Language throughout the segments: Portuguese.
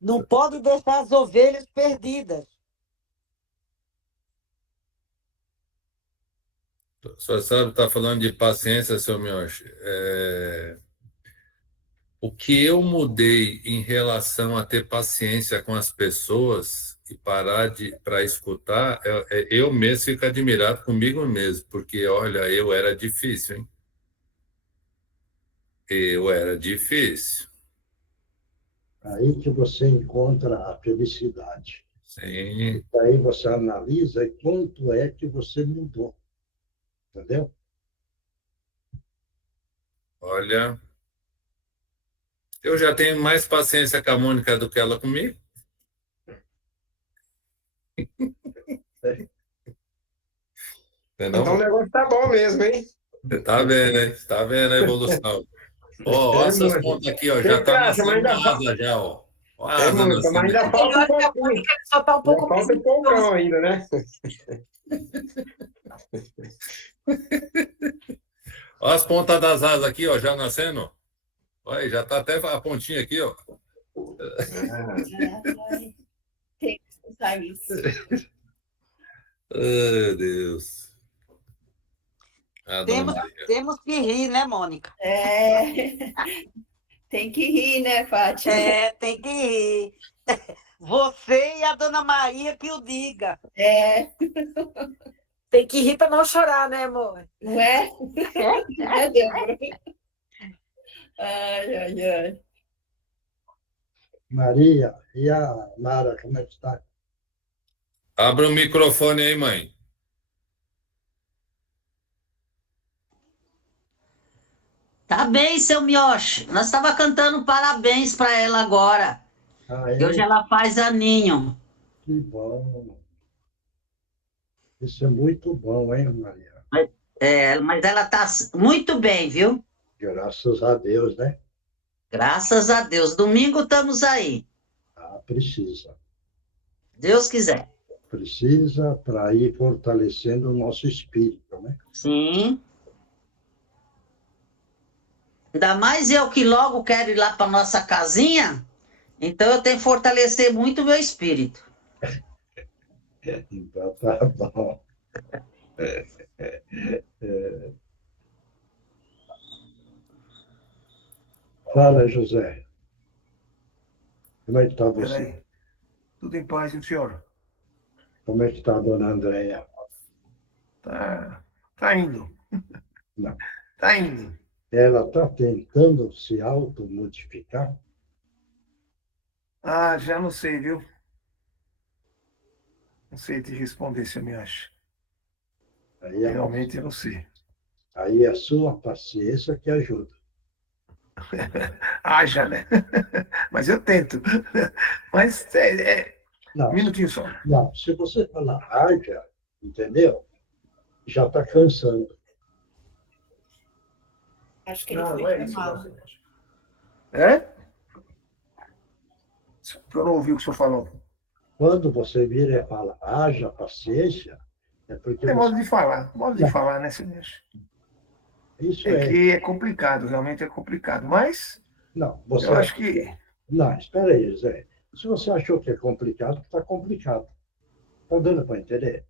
Não pode deixar as ovelhas perdidas. Só sabe, está falando de paciência, seu Mioshi. O que eu mudei em relação a ter paciência com as pessoas e parar para escutar, eu mesmo fico admirado comigo mesmo, porque, olha, eu era difícil, hein? Eu era difícil. Aí que você encontra a felicidade. Sim. Aí você analisa e quanto é que você mudou. Entendeu? Olha, eu já tenho mais paciência com a Mônica do que ela comigo. Então o negócio tá bom mesmo, hein? Você tá vendo, hein? Você tá vendo a evolução. Ó, essas pontas aqui, ó, já tá nascendo asa já, ó. Ó a asa mas ainda falta um pouquinho. Só tá um pouco falta um poucão ainda, né? Ó as pontas das asas aqui, ó, já nascendo. Olha, já tá até a pontinha aqui, ó. Tem que usar isso. Ai, Deus. Temos que rir, né, Mônica? Tem que rir, né, Fátima? Tem que rir. Você e a dona Maria que o diga. Tem que rir para não chorar, né, amor? Não é? É, Débora. Ai. Maria, e a Mara, como é que está? Abre o microfone aí, mãe. Tá bem, seu Mioshi. Nós estava cantando parabéns para ela agora. Hoje ela faz aninho. Que bom. Isso é muito bom, hein, Maria? Mas ela está muito bem, viu? Graças a Deus, né? Graças a Deus. Domingo estamos aí. Precisa. Deus quiser. Precisa para ir fortalecendo o nosso espírito, né? Sim. Ainda mais eu que logo quero ir lá para nossa casinha, então eu tenho que fortalecer muito o meu espírito. Então tá bom. Fala, José. Como é que está você? Peraí. Tudo em paz, e o senhor? Como é que está a dona Andréia? Tá indo. Não. Tá indo. Ela está tentando se automodificar? Já não sei, viu? Não sei te responder, se eu me acho. Realmente eu não sei. Aí a sua paciência que ajuda. Haja, né? Mas eu tento. Mas Não, um minutinho só. Não, se você falar haja, entendeu? Já está cansando. Acho que ele Não, foi não é isso. chamado. Eu não ouvi o que o senhor falou. Quando você vira e fala haja paciência, é porque Modo de falar, né, senhor? Isso que é complicado, realmente é complicado, mas não, você eu acho que... Não, espera aí, Zé. Se você achou que é complicado, está complicado. Está dando para entender?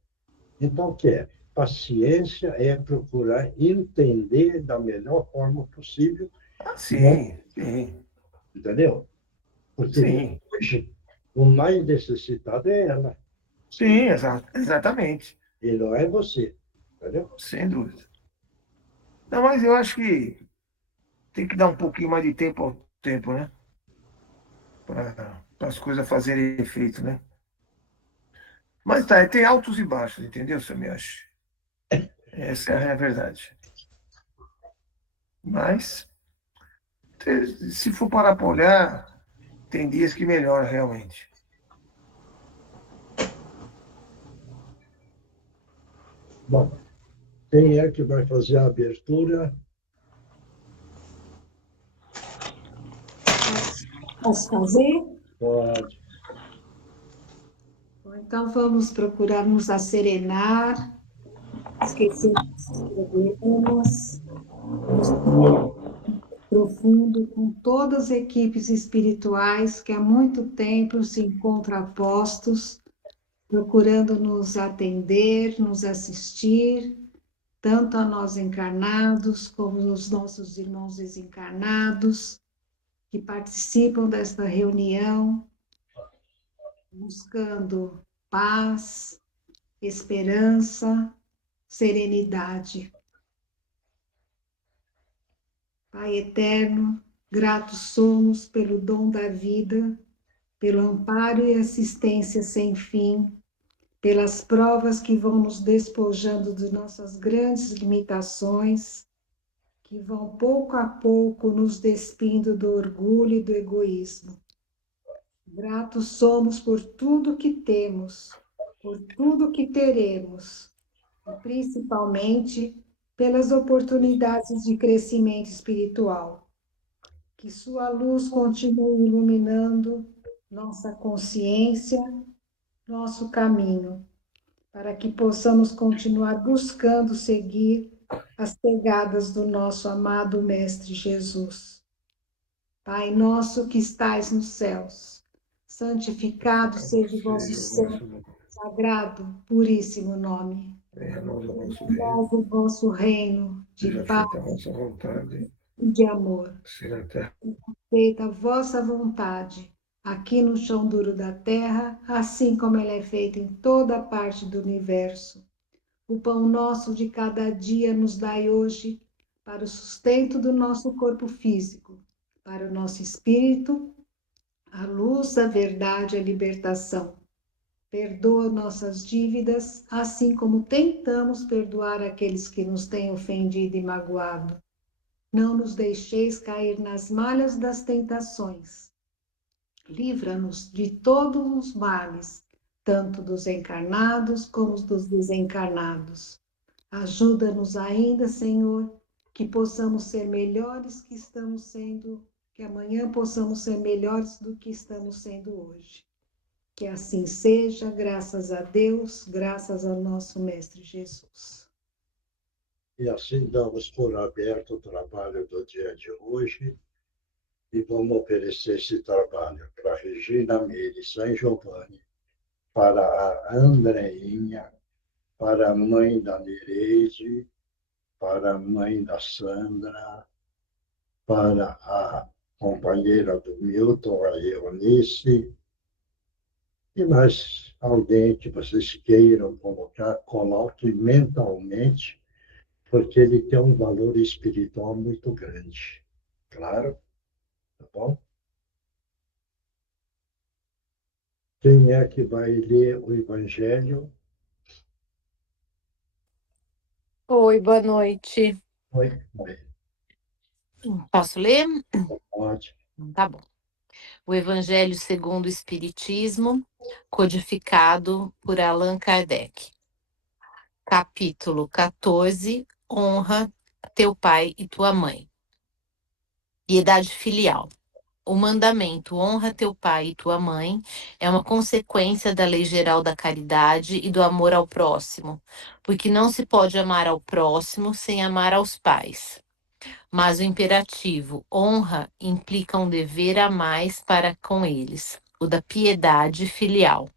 Então, o que é? Paciência é procurar entender da melhor forma possível. Sim. Entendeu? Porque hoje, o mais necessitado é ela. Sim, exatamente. E não é você. Entendeu? Sem dúvida. Não, mas eu acho que tem que dar um pouquinho mais de tempo ao tempo, né? Para as coisas fazerem efeito, né? Mas tem altos e baixos, entendeu, seu Miyashi? Essa é a verdade. Mas, se for parar para olhar, tem dias que melhora realmente. Bom, quem é que vai fazer a abertura? Posso fazer? Pode. Então, vamos procurar nos asserenar, esquecer os problemas, nos profundo profundo com todas as equipes espirituais que há muito tempo se encontram a postos, procurando nos atender, nos assistir, tanto a nós encarnados como os nossos irmãos desencarnados, que participam desta reunião, buscando paz, esperança, serenidade. Pai eterno, gratos somos pelo dom da vida, pelo amparo e assistência sem fim, pelas provas que vão nos despojando de nossas grandes limitações, que vão pouco a pouco nos despindo do orgulho e do egoísmo. Gratos somos por tudo que temos, por tudo que teremos, e principalmente pelas oportunidades de crescimento espiritual. Que sua luz continue iluminando nossa consciência, nosso caminho, para que possamos continuar buscando seguir as pegadas do nosso amado Mestre Jesus. Pai nosso que estais nos céus, santificado seja o vosso santo, sagrado, puríssimo nome. Venha a nós o vosso Venha reino, o vosso reino de seja paz feita a vossa vontade, e de amor. assim na terra. Feita a vossa vontade, aqui no chão duro da terra, assim como ela é feita em toda parte do universo. O pão nosso de cada dia nos dai hoje, para o sustento do nosso corpo físico, para o nosso espírito, a luz, a verdade, a libertação. Perdoa nossas dívidas, assim como tentamos perdoar aqueles que nos têm ofendido e magoado. Não nos deixeis cair nas malhas das tentações. Livra-nos de todos os males, tanto dos encarnados como dos desencarnados. Ajuda-nos ainda, Senhor, que possamos ser melhores que estamos sendo, que amanhã possamos ser melhores do que estamos sendo hoje. Que assim seja, graças a Deus, graças ao nosso Mestre Jesus. E assim damos por aberto o trabalho do dia de hoje e vamos oferecer esse trabalho para Regina Meire San Giovanni, para a Andreinha, para a mãe da Nereide, para a mãe da Sandra, para a companheira do Milton, a Eunice, e mais alguém que vocês queiram colocar, coloquem mentalmente, porque ele tem um valor espiritual muito grande. Claro? Tá bom? Quem é que vai ler o Evangelho? Oi, boa noite. Oi. Posso ler? Pode. Tá bom. O Evangelho segundo o Espiritismo, codificado por Allan Kardec. Capítulo 14, honra teu pai e tua mãe. Piedade filial. O mandamento honra teu pai e tua mãe é uma consequência da lei geral da caridade e do amor ao próximo, porque não se pode amar ao próximo sem amar aos pais. Mas o imperativo honra implica um dever a mais para com eles, o da piedade filial.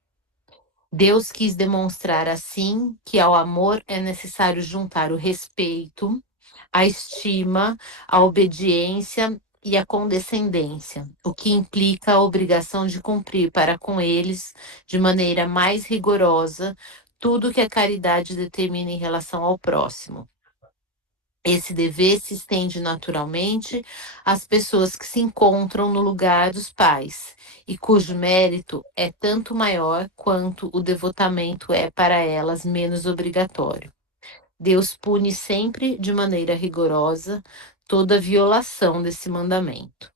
Deus quis demonstrar assim que ao amor é necessário juntar o respeito, a estima, a obediência e a condescendência, o que implica a obrigação de cumprir para com eles, de maneira mais rigorosa, tudo que a caridade determina em relação ao próximo. Esse dever se estende naturalmente às pessoas que se encontram no lugar dos pais e cujo mérito é tanto maior quanto o devotamento é para elas menos obrigatório. Deus pune sempre de maneira rigorosa toda violação desse mandamento.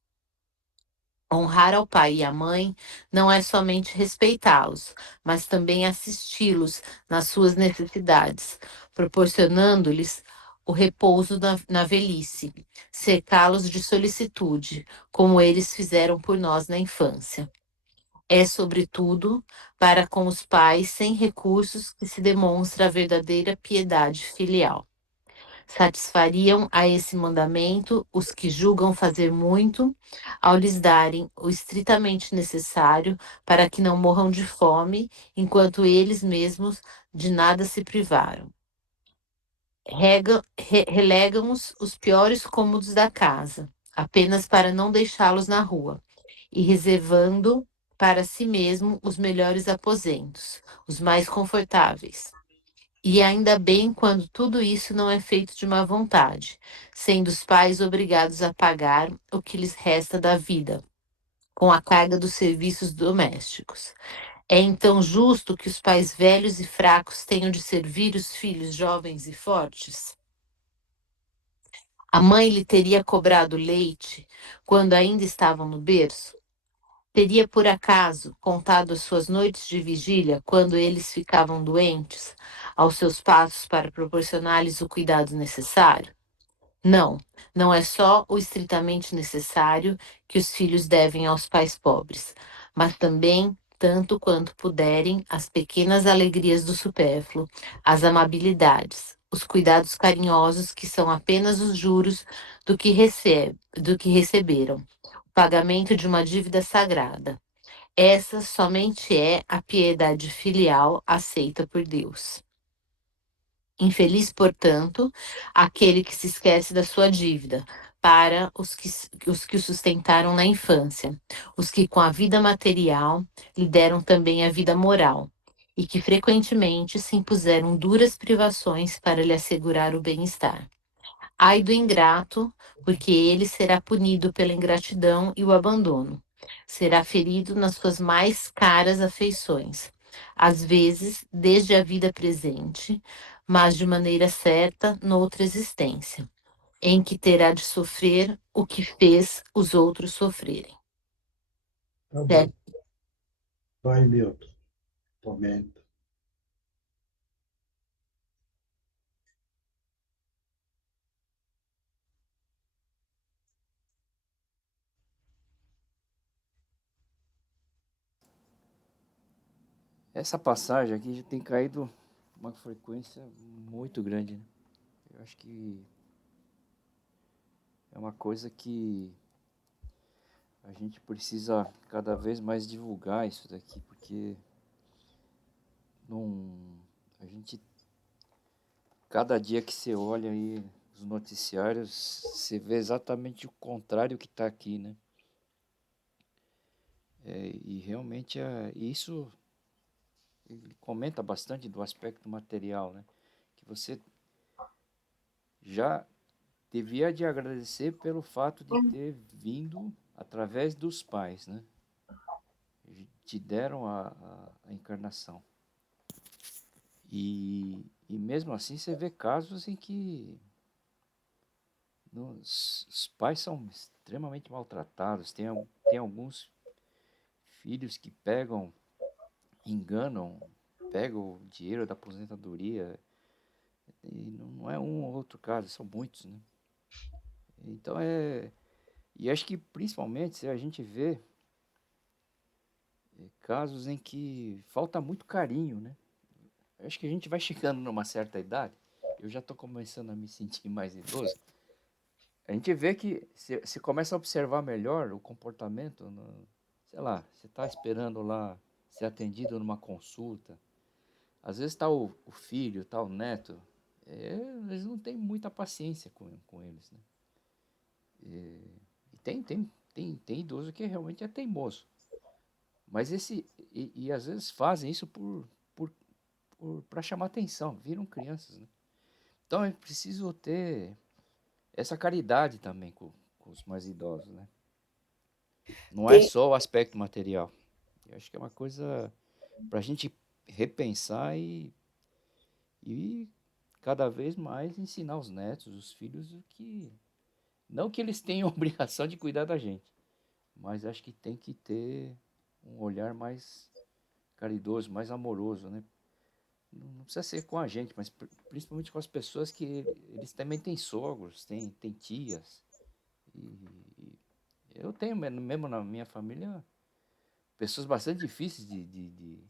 Honrar ao pai e à mãe não é somente respeitá-los, mas também assisti-los nas suas necessidades, proporcionando-lhes o repouso na velhice, cercá-los de solicitude, como eles fizeram por nós na infância. É, sobretudo, para com os pais sem recursos que se demonstra a verdadeira piedade filial. satisfariam a esse mandamento os que julgam fazer muito, ao lhes darem o estritamente necessário para que não morram de fome, enquanto eles mesmos de nada se privaram. Relegam-os os piores cômodos da casa, apenas para não deixá-los na rua, e reservando para si mesmo os melhores aposentos, os mais confortáveis. E ainda bem quando tudo isso não é feito de má vontade, sendo os pais obrigados a pagar o que lhes resta da vida, com a carga dos serviços domésticos. É então justo que os pais velhos e fracos tenham de servir os filhos jovens e fortes? A mãe lhe teria cobrado leite quando ainda estavam no berço? Teria, por acaso, contado as suas noites de vigília quando eles ficavam doentes, aos seus passos para proporcionar-lhes o cuidado necessário? Não, não é só o estritamente necessário que os filhos devem aos pais pobres, mas também, tanto quanto puderem, as pequenas alegrias do supérfluo, as amabilidades, os cuidados carinhosos que são apenas os juros do que receberam, o pagamento de uma dívida sagrada. Essa somente é a piedade filial aceita por Deus. Infeliz, portanto, aquele que se esquece da sua dívida, para os que o sustentaram na infância, os que com a vida material lhe deram também a vida moral, e que frequentemente se impuseram duras privações para lhe assegurar o bem-estar. Ai do ingrato, porque ele será punido pela ingratidão e o abandono. Será ferido nas suas mais caras afeições, às vezes desde a vida presente, mas de maneira certa noutra existência, em que terá de sofrer o que fez os outros sofrerem. Tá bom. Certo? Vai, Milton. Comenta. Essa passagem aqui já tem caído uma frequência muito grande, né? Eu acho que é uma coisa que a gente precisa cada vez mais divulgar isso daqui, porque não, a gente, cada dia que você olha aí os noticiários, você vê exatamente o contrário que está aqui, né? E realmente isso ele comenta bastante do aspecto material, né? Que você já devia de agradecer pelo fato de ter vindo através dos pais, né? Te deram a encarnação. E mesmo assim você vê casos em que os pais são extremamente maltratados. Tem alguns filhos que enganam, pegam o dinheiro da aposentadoria. E não é um ou outro caso, são muitos, né? Então E acho que principalmente se a gente vê casos em que falta muito carinho, né? Acho que a gente vai chegando numa certa idade, eu já estou começando a me sentir mais idoso. A gente vê que se começa a observar melhor o comportamento, sei lá, você está esperando lá ser atendido numa consulta, às vezes está o filho, está o neto, eles não têm muita paciência com eles, né? E tem idoso que realmente é teimoso. Mas às vezes fazem isso para chamar atenção, viram crianças, né? Então é preciso ter essa caridade também com os mais idosos, né? Não é só o aspecto material. Eu acho que é uma coisa para a gente repensar e cada vez mais ensinar os netos, os filhos, não que eles tenham obrigação de cuidar da gente, mas acho que tem que ter um olhar mais caridoso, mais amoroso, né? Não precisa ser com a gente, mas principalmente com as pessoas que eles também têm sogros, têm tias. E eu tenho mesmo na minha família pessoas bastante difíceis de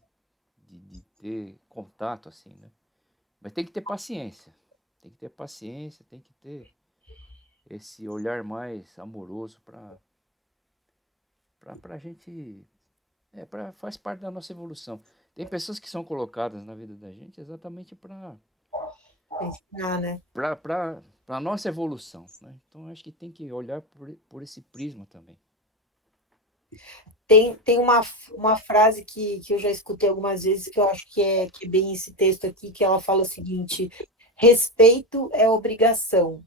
ter contato, assim, né? Mas tem que ter paciência. Tem que ter paciência, tem que ter esse olhar mais amoroso para a gente. Faz parte da nossa evolução. Tem pessoas que são colocadas na vida da gente exatamente para Ensinar, né? a nossa evolução, né? Então, acho que tem que olhar por esse prisma também. Tem uma frase que eu já escutei algumas vezes, que eu acho que é bem esse texto aqui, que ela fala o seguinte: respeito é obrigação,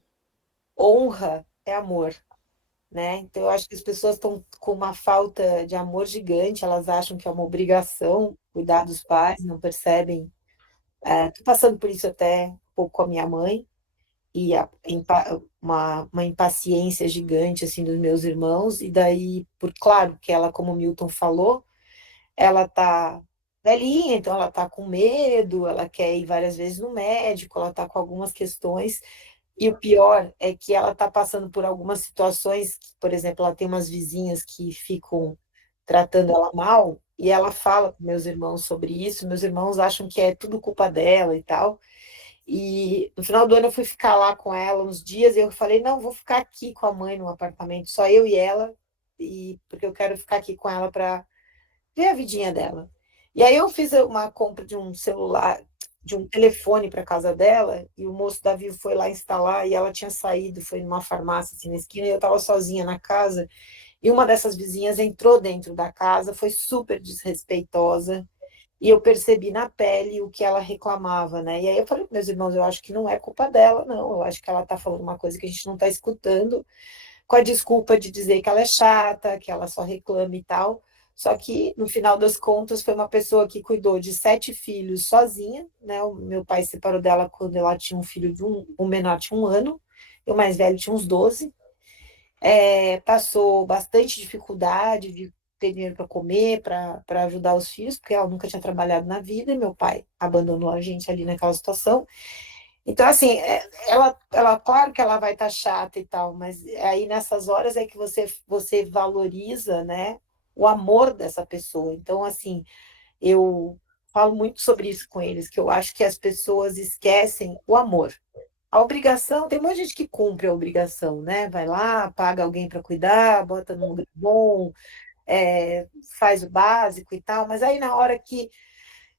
honra é amor, né? Então, eu acho que as pessoas estão com uma falta de amor gigante, elas acham que é uma obrigação cuidar dos pais, não percebem. Estou passando por isso até um pouco com a minha mãe, e uma impaciência gigante assim dos meus irmãos, e daí, claro, que ela, como o Milton falou, ela tá velhinha, então ela tá com medo, ela quer ir várias vezes no médico, ela tá com algumas questões, e o pior é que ela tá passando por algumas situações, que, por exemplo, ela tem umas vizinhas que ficam tratando ela mal, e ela fala com meus irmãos sobre isso, meus irmãos acham que é tudo culpa dela e tal. E no final do ano eu fui ficar lá com ela uns dias e eu falei, não, vou ficar aqui com a mãe no apartamento, só eu e ela, porque eu quero ficar aqui com ela para ver a vidinha dela. E aí eu fiz uma compra de um celular, de um telefone para casa dela, e o moço da Vivo foi lá instalar e ela tinha saído, foi numa farmácia assim na esquina, e eu estava sozinha na casa, e uma dessas vizinhas entrou dentro da casa, foi super desrespeitosa, e eu percebi na pele o que ela reclamava, né? E aí eu falei para meus irmãos, eu acho que não é culpa dela, não. Eu acho que ela está falando uma coisa que a gente não está escutando, com a desculpa de dizer que ela é chata, que ela só reclama e tal. Só que, no final das contas, foi uma pessoa que cuidou de 7 filhos sozinha, né? O meu pai se separou dela quando ela tinha um filho o menor tinha 1 ano, e o mais velho tinha uns 12. Passou bastante dificuldade de ter dinheiro para comer, para ajudar os filhos, porque ela nunca tinha trabalhado na vida, e meu pai abandonou a gente ali naquela situação. Então, assim, claro que ela vai estar chata e tal, mas aí nessas horas é que você valoriza, né, o amor dessa pessoa. Então, assim, eu falo muito sobre isso com eles, que eu acho que as pessoas esquecem o amor. A obrigação, tem muita gente que cumpre a obrigação, né? Vai lá, paga alguém para cuidar, bota num lugar bom, faz o básico e tal, mas aí na hora que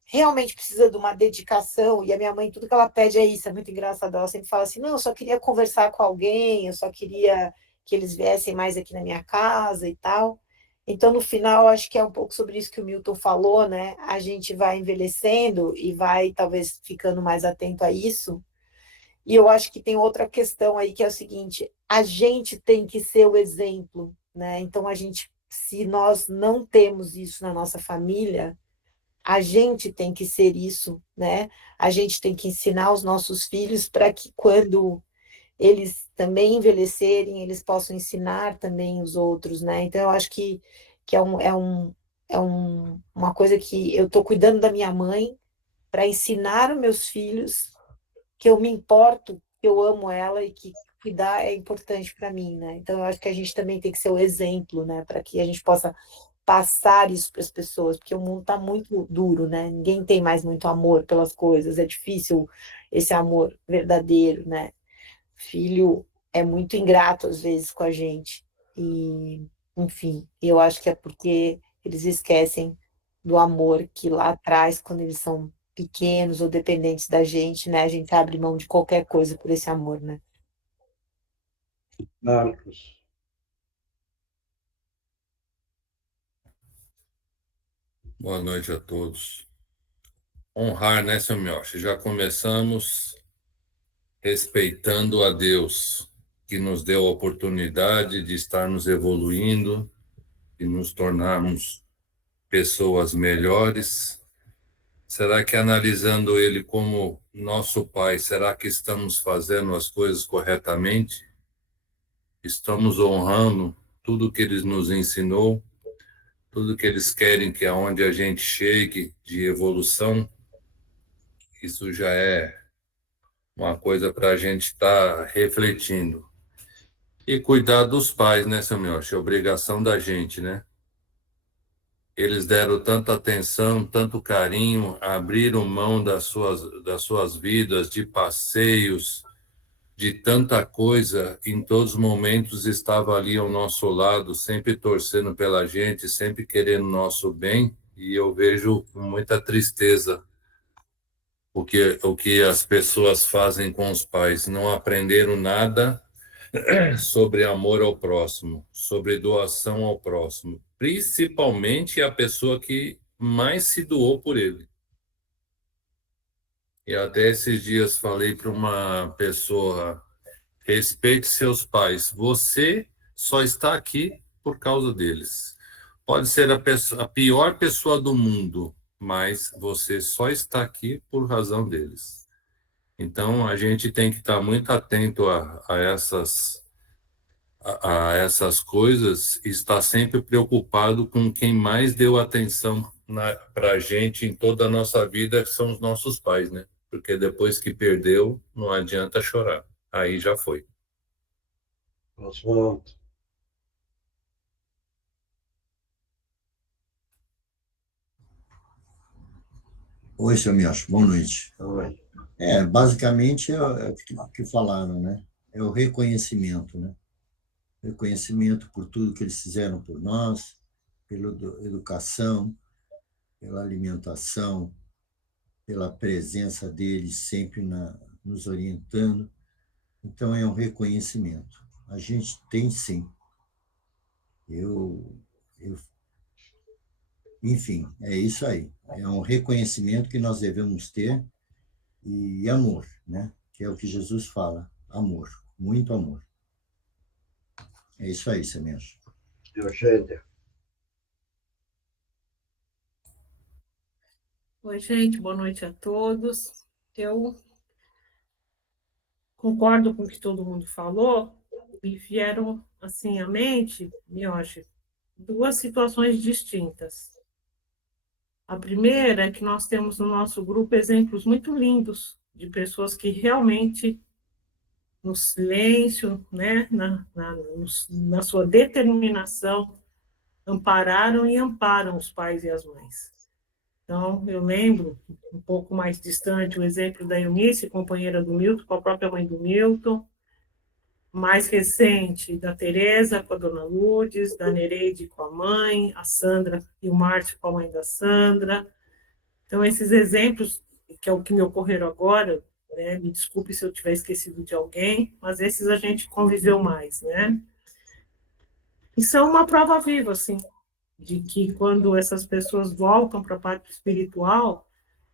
realmente precisa de uma dedicação, e a minha mãe, tudo que ela pede é isso, é muito engraçado, ela sempre fala assim, não, eu só queria conversar com alguém, eu só queria que eles viessem mais aqui na minha casa e tal. Então, no final, acho que é um pouco sobre isso que o Milton falou, né? A gente vai envelhecendo e vai, talvez, ficando mais atento a isso, e eu acho que tem outra questão aí, que é o seguinte, a gente tem que ser o exemplo, né? Então, se nós não temos isso na nossa família, a gente tem que ser isso, né? A gente tem que ensinar os nossos filhos para que quando eles também envelhecerem, eles possam ensinar também os outros, né? Então, eu acho que uma coisa que eu estou cuidando da minha mãe para ensinar os meus filhos que eu me importo, que eu amo ela e que cuidar é importante para mim, né? Então, eu acho que a gente também tem que ser o exemplo, né? Para que a gente possa passar isso para as pessoas, porque o mundo está muito duro, né? Ninguém tem mais muito amor pelas coisas, é difícil esse amor verdadeiro, né? Filho é muito ingrato às vezes com a gente, e enfim, eu acho que é porque eles esquecem do amor que lá atrás, quando eles são pequenos ou dependentes da gente, né? A gente abre mão de qualquer coisa por esse amor, né? Marcos. Boa noite a todos. Honrar, né, seu Miocha? Já começamos respeitando a Deus, que nos deu a oportunidade de estarmos evoluindo e nos tornarmos pessoas melhores. Será que, analisando Ele como nosso Pai, será que estamos fazendo as coisas corretamente? Estamos honrando tudo que Ele nos ensinou, tudo que eles querem que aonde a gente chegue de evolução? Isso já é uma coisa para a gente estar refletindo. E cuidar dos pais, né, seu Miocha? É obrigação da gente, né? Eles deram tanta atenção, tanto carinho, abriram mão das suas vidas de passeios, de tanta coisa, em todos os momentos estava ali ao nosso lado, sempre torcendo pela gente, sempre querendo o nosso bem, e eu vejo com muita tristeza o que as pessoas fazem com os pais. Não aprenderam nada sobre amor ao próximo, sobre doação ao próximo, principalmente a pessoa que mais se doou por ele. E até esses dias falei para uma pessoa: respeite seus pais, você só está aqui por causa deles. Pode ser a pior pessoa do mundo, mas você só está aqui por razão deles. Então, a gente tem que estar muito atento a essas coisas, e estar sempre preocupado com quem mais deu atenção para a gente em toda a nossa vida, que são os nossos pais, né? Porque depois que perdeu, não adianta chorar. Aí já foi. Oswaldo. Oi, seu Miocho, boa noite. Oi. Basicamente é o que falaram, né? É o reconhecimento, né? Reconhecimento por tudo que eles fizeram por nós, pela educação, pela alimentação, pela presença deles sempre nos orientando. Então, é um reconhecimento. A gente tem, sim. Enfim, é isso aí. É um reconhecimento que nós devemos ter, e amor, né? Que é o que Jesus fala. Amor, muito amor. É isso aí, Semente. Eugênia. Oi, gente, boa noite a todos. Eu concordo com o que todo mundo falou, e vieram, assim, à mente, Mioche, duas situações distintas. A primeira é que nós temos no nosso grupo exemplos muito lindos de pessoas que realmente, no silêncio, né, na sua determinação, ampararam e amparam os pais e as mães. Então, eu lembro, um pouco mais distante, o exemplo da Eunice, companheira do Milton, com a própria mãe do Milton. Mais recente, da Tereza com a dona Lourdes, da Nereide com a mãe, a Sandra e o Márcio com a mãe da Sandra. Então, esses exemplos, que é o que me ocorreram agora, né? Me desculpe se eu tiver esquecido de alguém, mas esses a gente conviveu mais, né? E são uma prova viva, assim, de que quando essas pessoas voltam para a parte espiritual,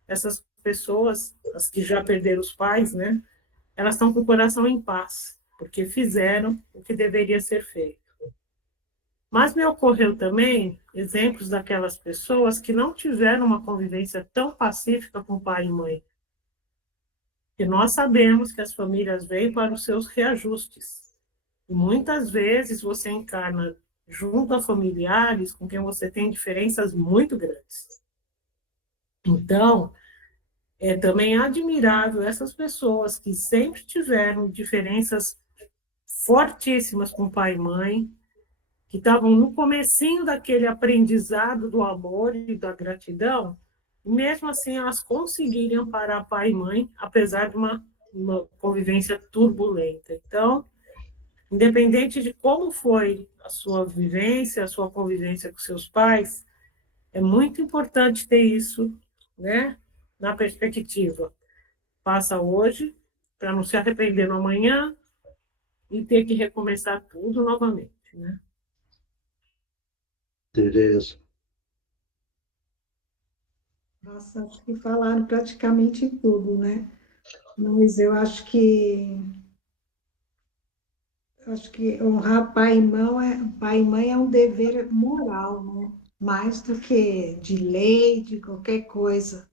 essas pessoas, as que já perderam os pais, né, elas estão com o coração em paz, porque fizeram o que deveria ser feito. Mas me ocorreu também exemplos daquelas pessoas que não tiveram uma convivência tão pacífica com pai e mãe. E nós sabemos que as famílias vêm para os seus reajustes. E muitas vezes você encarna junto a familiares com quem você tem diferenças muito grandes. Então, é também admirável essas pessoas que sempre tiveram diferenças fortíssimas com pai e mãe, que estavam no comecinho daquele aprendizado do amor e da gratidão, e mesmo assim elas conseguirem amparar pai e mãe, apesar de uma convivência turbulenta. Então, independente de como foi a sua vivência, a sua convivência com seus pais, é muito importante ter isso, né, na perspectiva. Faça hoje, para não se arrepender no amanhã e ter que recomeçar tudo novamente, né? Tereza. Nossa, acho que falaram praticamente tudo, né? Mas eu acho que honrar pai e mãe é um dever moral, né? Mais do que de lei, de qualquer coisa.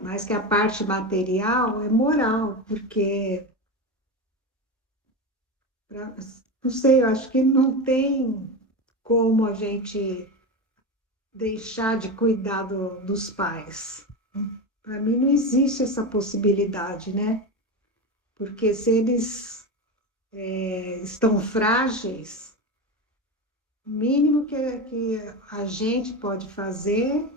Mais que a parte material é moral, porque não sei, eu acho que não tem como a gente deixar de cuidar dos pais. Para mim não existe essa possibilidade, né? Porque se eles estão frágeis, o mínimo que a gente pode fazer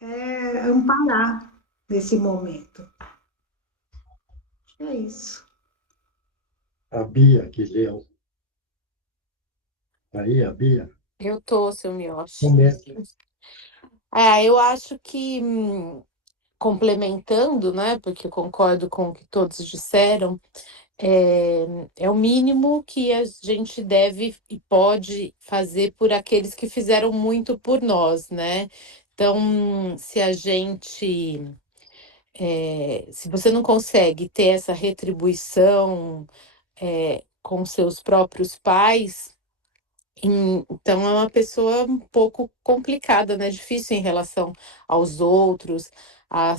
é amparar nesse momento. É isso. A Bia que leu. Aí, a Bia. Eu tô, seu Mioshi. Comenta. Eu acho que, complementando, né, porque eu concordo com o que todos disseram, é o mínimo que a gente deve e pode fazer por aqueles que fizeram muito por nós, né? Então, se a gente, se você não consegue ter essa retribuição, com seus próprios pais, então é uma pessoa um pouco complicada, né? Difícil em relação aos outros, à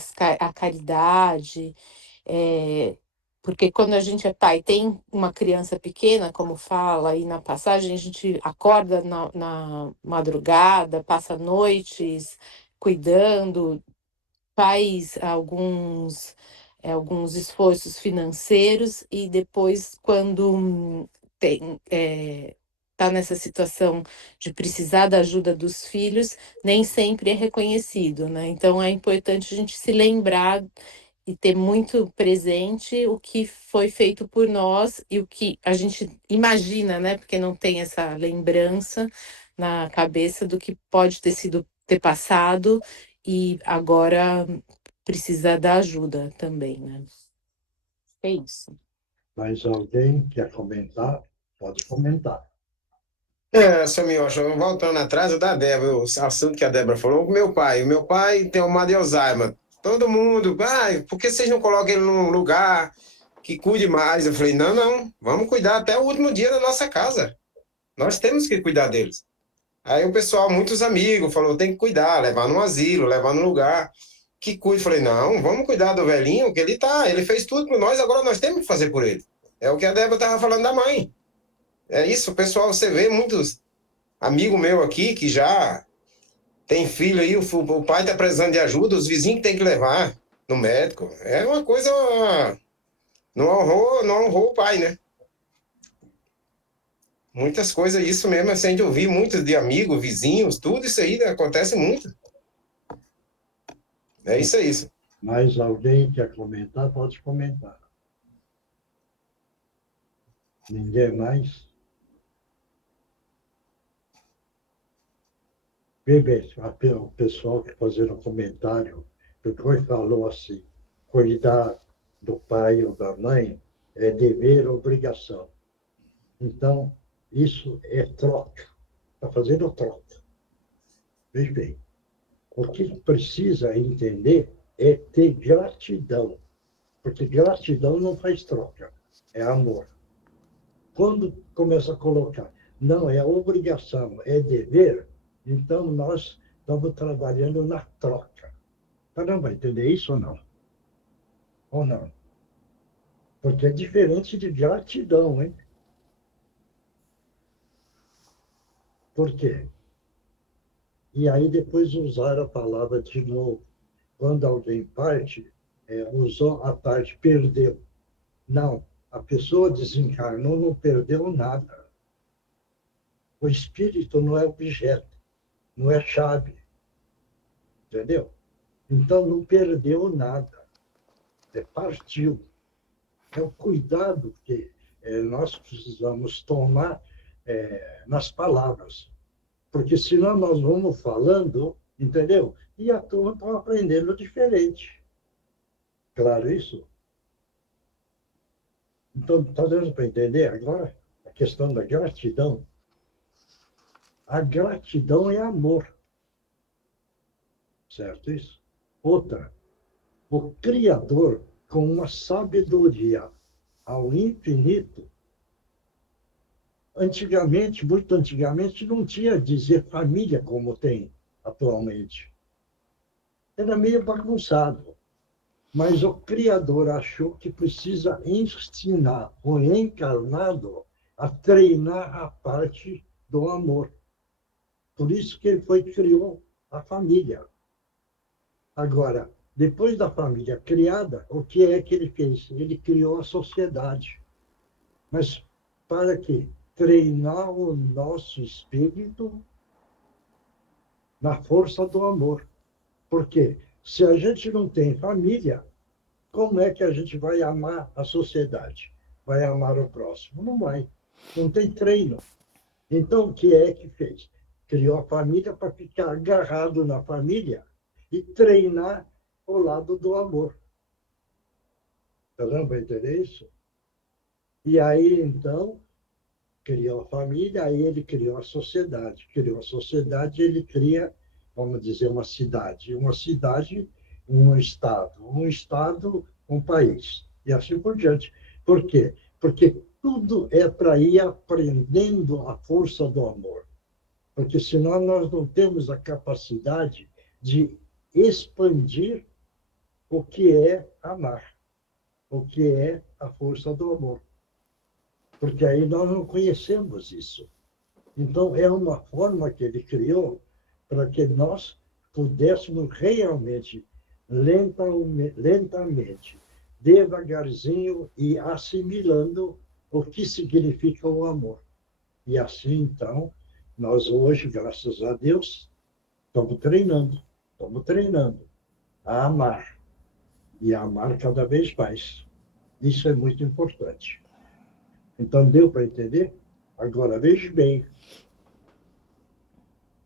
caridade. Porque quando a gente é pai, tem uma criança pequena, como fala aí na passagem, a gente acorda na madrugada, passa noites cuidando, faz alguns esforços financeiros e depois, quando está nessa situação de precisar da ajuda dos filhos, nem sempre é reconhecido, né? Então é importante a gente se lembrar e ter muito presente o que foi feito por nós e o que a gente imagina, né? Porque não tem essa lembrança na cabeça do que pode ter passado e agora precisa da ajuda também, né? É isso. Mas alguém quer comentar? Pode comentar. Seu Miocha, voltando atrás, o da Débora, o assunto que a Débora falou, o meu pai tem um mal de Alzheimer. Todo mundo, por que vocês não colocam ele num lugar que cuide mais? Eu falei, não, vamos cuidar até o último dia da nossa casa. Nós temos que cuidar deles. Aí o pessoal, muitos amigos, falou, tem que cuidar, levar num asilo, levar num lugar que cuide. Falei, não, vamos cuidar do velhinho, que ele fez tudo por nós, agora nós temos que fazer por ele. É o que a Débora estava falando da mãe. É isso, pessoal, você vê muitos amigos meus aqui que já tem filho aí, o pai está precisando de ajuda, os vizinhos têm que levar no médico. É uma coisa, não honrou o pai, né? Muitas coisas, isso mesmo, assim, a gente ouvir muito de amigos, vizinhos, tudo isso aí acontece muito. É isso. Mais alguém quer comentar? Pode comentar. Ninguém mais? Bebê, o pessoal que fazendo um comentário, depois falou assim, cuidar do pai ou da mãe é dever, obrigação. Então, isso é troca. Está fazendo troca. Veja bem, o que precisa entender é ter gratidão. Porque gratidão não faz troca, é amor. Quando começa a colocar, não é obrigação, é dever, então nós estamos trabalhando na troca. Caramba, entender isso ou não? Ou não? Porque é diferente de gratidão, hein? Por quê? E aí depois usaram a palavra de novo. Quando alguém parte, usou a parte perdeu. Não, a pessoa desencarnou, não perdeu nada. O espírito não é objeto, não é chave. Entendeu? Então não perdeu nada. Partiu. É o cuidado que nós precisamos tomar nas palavras. Porque senão nós vamos falando, entendeu? E a turma está aprendendo diferente. Claro isso? Então, está dando para entender agora a questão da gratidão? A gratidão é amor. Certo isso? Outra, o Criador, com uma sabedoria ao infinito, antigamente, muito antigamente, não tinha dizer família como tem atualmente. Era meio bagunçado. Mas o Criador achou que precisa ensinar o encarnado a treinar a parte do amor. Por isso que ele criou a família. Agora, depois da família criada, o que é que ele fez? Ele criou a sociedade. Mas para quê? Treinar o nosso espírito na força do amor. Por quê? Se a gente não tem família, como é que a gente vai amar a sociedade? vai amar o próximo? Não vai. Não tem treino. Então, o que é que fez? Criou a família para ficar agarrado na família e treinar o lado do amor. Tá dando para entender isso? E aí, então, criou a família, aí ele criou a sociedade. Criou a sociedade, ele cria, vamos dizer, uma cidade. Uma cidade, um estado, um país. E assim por diante. Por quê? Porque tudo é para ir aprendendo a força do amor. Porque senão nós não temos a capacidade de expandir o que é amar, o que é a força do amor. Porque aí nós não conhecemos isso. Então, é uma forma que ele criou para que nós pudéssemos realmente, lentamente, devagarzinho, ir assimilando o que significa o amor. E assim, então, nós hoje, graças a Deus, estamos treinando a amar. E a amar cada vez mais. Isso é muito importante. Então, deu para entender? Agora, veja bem.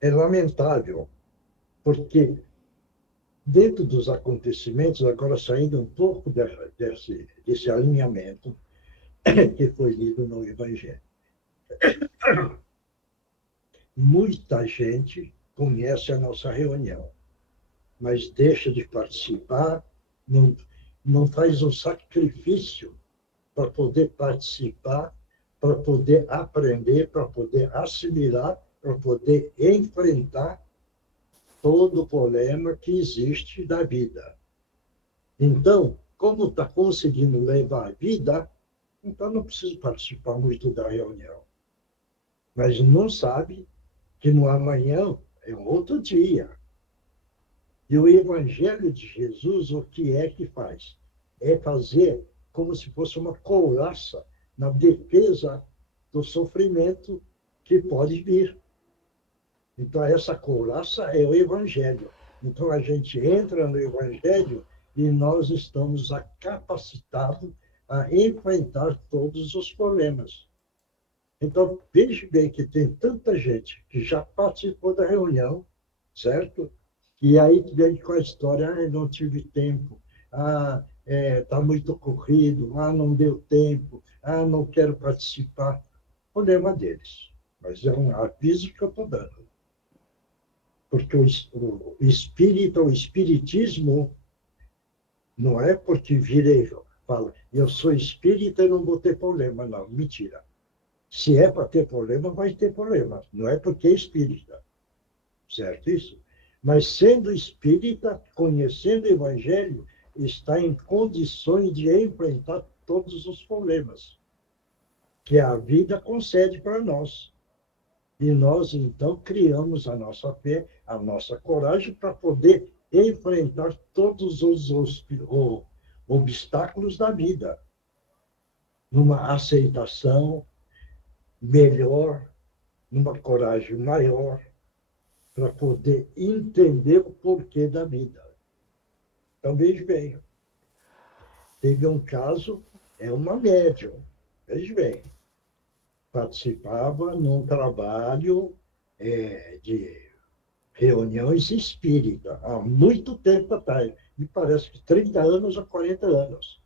É lamentável, porque dentro dos acontecimentos, agora saindo um pouco desse alinhamento que foi lido no Evangelho. Muita gente conhece a nossa reunião, mas deixa de participar, não faz um sacrifício para poder participar, para poder aprender, para poder assimilar, para poder enfrentar todo o problema que existe da vida. Então, como está conseguindo levar a vida, então não precisa participar muito da reunião. Mas não sabe que no amanhã é um outro dia. E o Evangelho de Jesus, o que é que faz? É fazer como se fosse uma couraça na defesa do sofrimento que pode vir. Então, essa couraça é o Evangelho. Então, a gente entra no Evangelho e nós estamos capacitados a enfrentar todos os problemas. Então, veja bem que tem tanta gente que já participou da reunião, certo? E aí vem com a história, não tive tempo, está muito corrido, não deu tempo, não quero participar. Problema deles. Mas é um aviso que eu estou dando. Porque o espiritismo não é porque virei, fala, eu sou espírita e não vou ter problema. Não, mentira. Se é para ter problema, vai ter problema. Não é porque é espírita. Certo isso? Mas sendo espírita, conhecendo o Evangelho, está em condições de enfrentar todos os problemas que a vida concede para nós. E nós, então, criamos a nossa fé, a nossa coragem para poder enfrentar todos os obstáculos da vida. Numa aceitação melhor, numa coragem maior, para poder entender o porquê da vida. Então, veja bem. Teve um caso, é uma médium, veja bem. Participava num trabalho de reuniões espíritas, há muito tempo atrás, me parece que 30 anos ou 40 anos.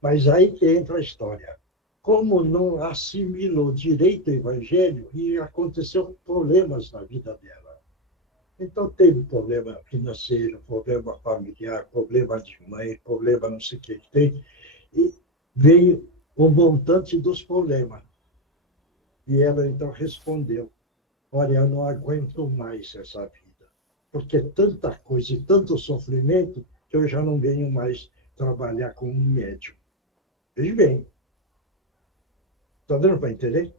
Mas aí que entra a história. Como não assimilou direito o Evangelho e aconteceu problemas na vida dela. Então, teve problema financeiro, problema familiar, problema de mãe, problema não sei o que tem, e veio o montante dos problemas. E ela, então, respondeu, olha, eu não aguento mais essa vida, porque é tanta coisa e tanto sofrimento que eu já não venho mais trabalhar como médium. Veja bem. Está dando para entender?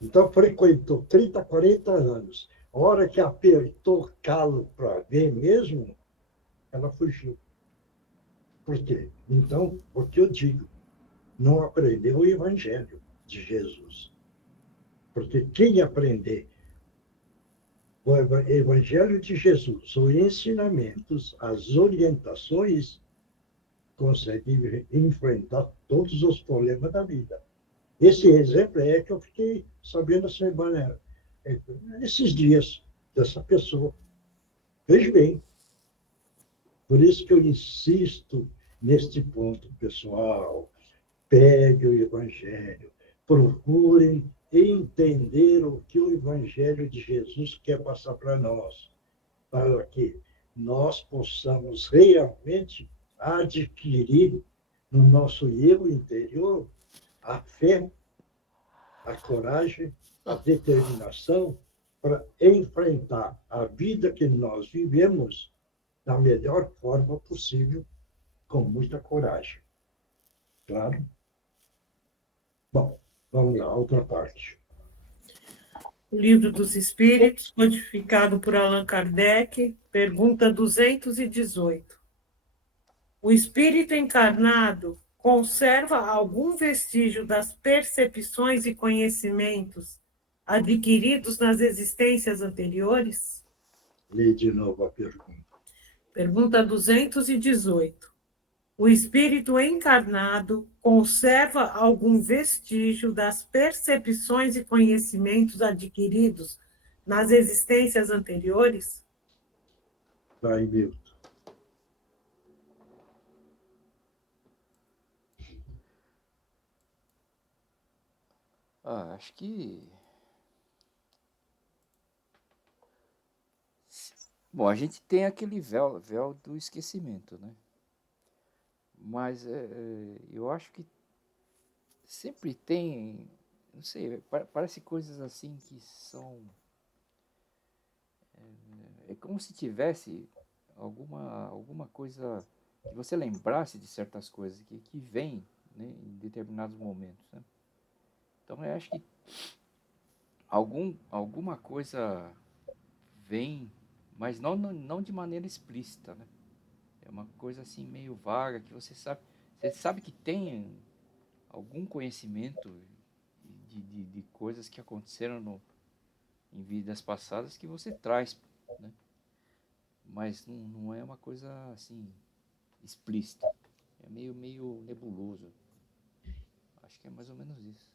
Então, frequentou 30, 40 anos. A hora que apertou o calo para ver mesmo, ela fugiu. Por quê? Então, o que eu digo? Não aprendeu o Evangelho de Jesus. Porque quem aprender o Evangelho de Jesus, os ensinamentos, as orientações, consegue enfrentar todos os problemas da vida. Esse exemplo é que eu fiquei sabendo semana, esses dias, dessa pessoa. Veja bem. Por isso que eu insisto neste ponto, pessoal. Pegue o Evangelho, procurem entender o que o Evangelho de Jesus quer passar para nós, para que nós possamos realmente adquirir no nosso eu interior a fé, a coragem, a determinação para enfrentar a vida que nós vivemos da melhor forma possível, com muita coragem. Claro? Bom, vamos lá, outra parte. O Livro dos Espíritos, codificado por Allan Kardec, pergunta 218. O espírito encarnado conserva algum vestígio das percepções e conhecimentos adquiridos nas existências anteriores? Lê de novo a pergunta. Pergunta 218. O espírito encarnado conserva algum vestígio das percepções e conhecimentos adquiridos nas existências anteriores? Vai, Milton. Acho que... Bom, a gente tem aquele véu do esquecimento, né? Mas eu acho que sempre tem, não sei, parece coisas assim que são... É como se tivesse alguma coisa que você lembrasse de certas coisas que vem, né, em determinados momentos, né? Então eu acho que alguma coisa vem, mas não de maneira explícita, né? É uma coisa assim meio vaga que você sabe que tem algum conhecimento de coisas que aconteceram em vidas passadas que você traz, né? Mas não é uma coisa assim explícita, é meio nebuloso. Acho que é mais ou menos isso.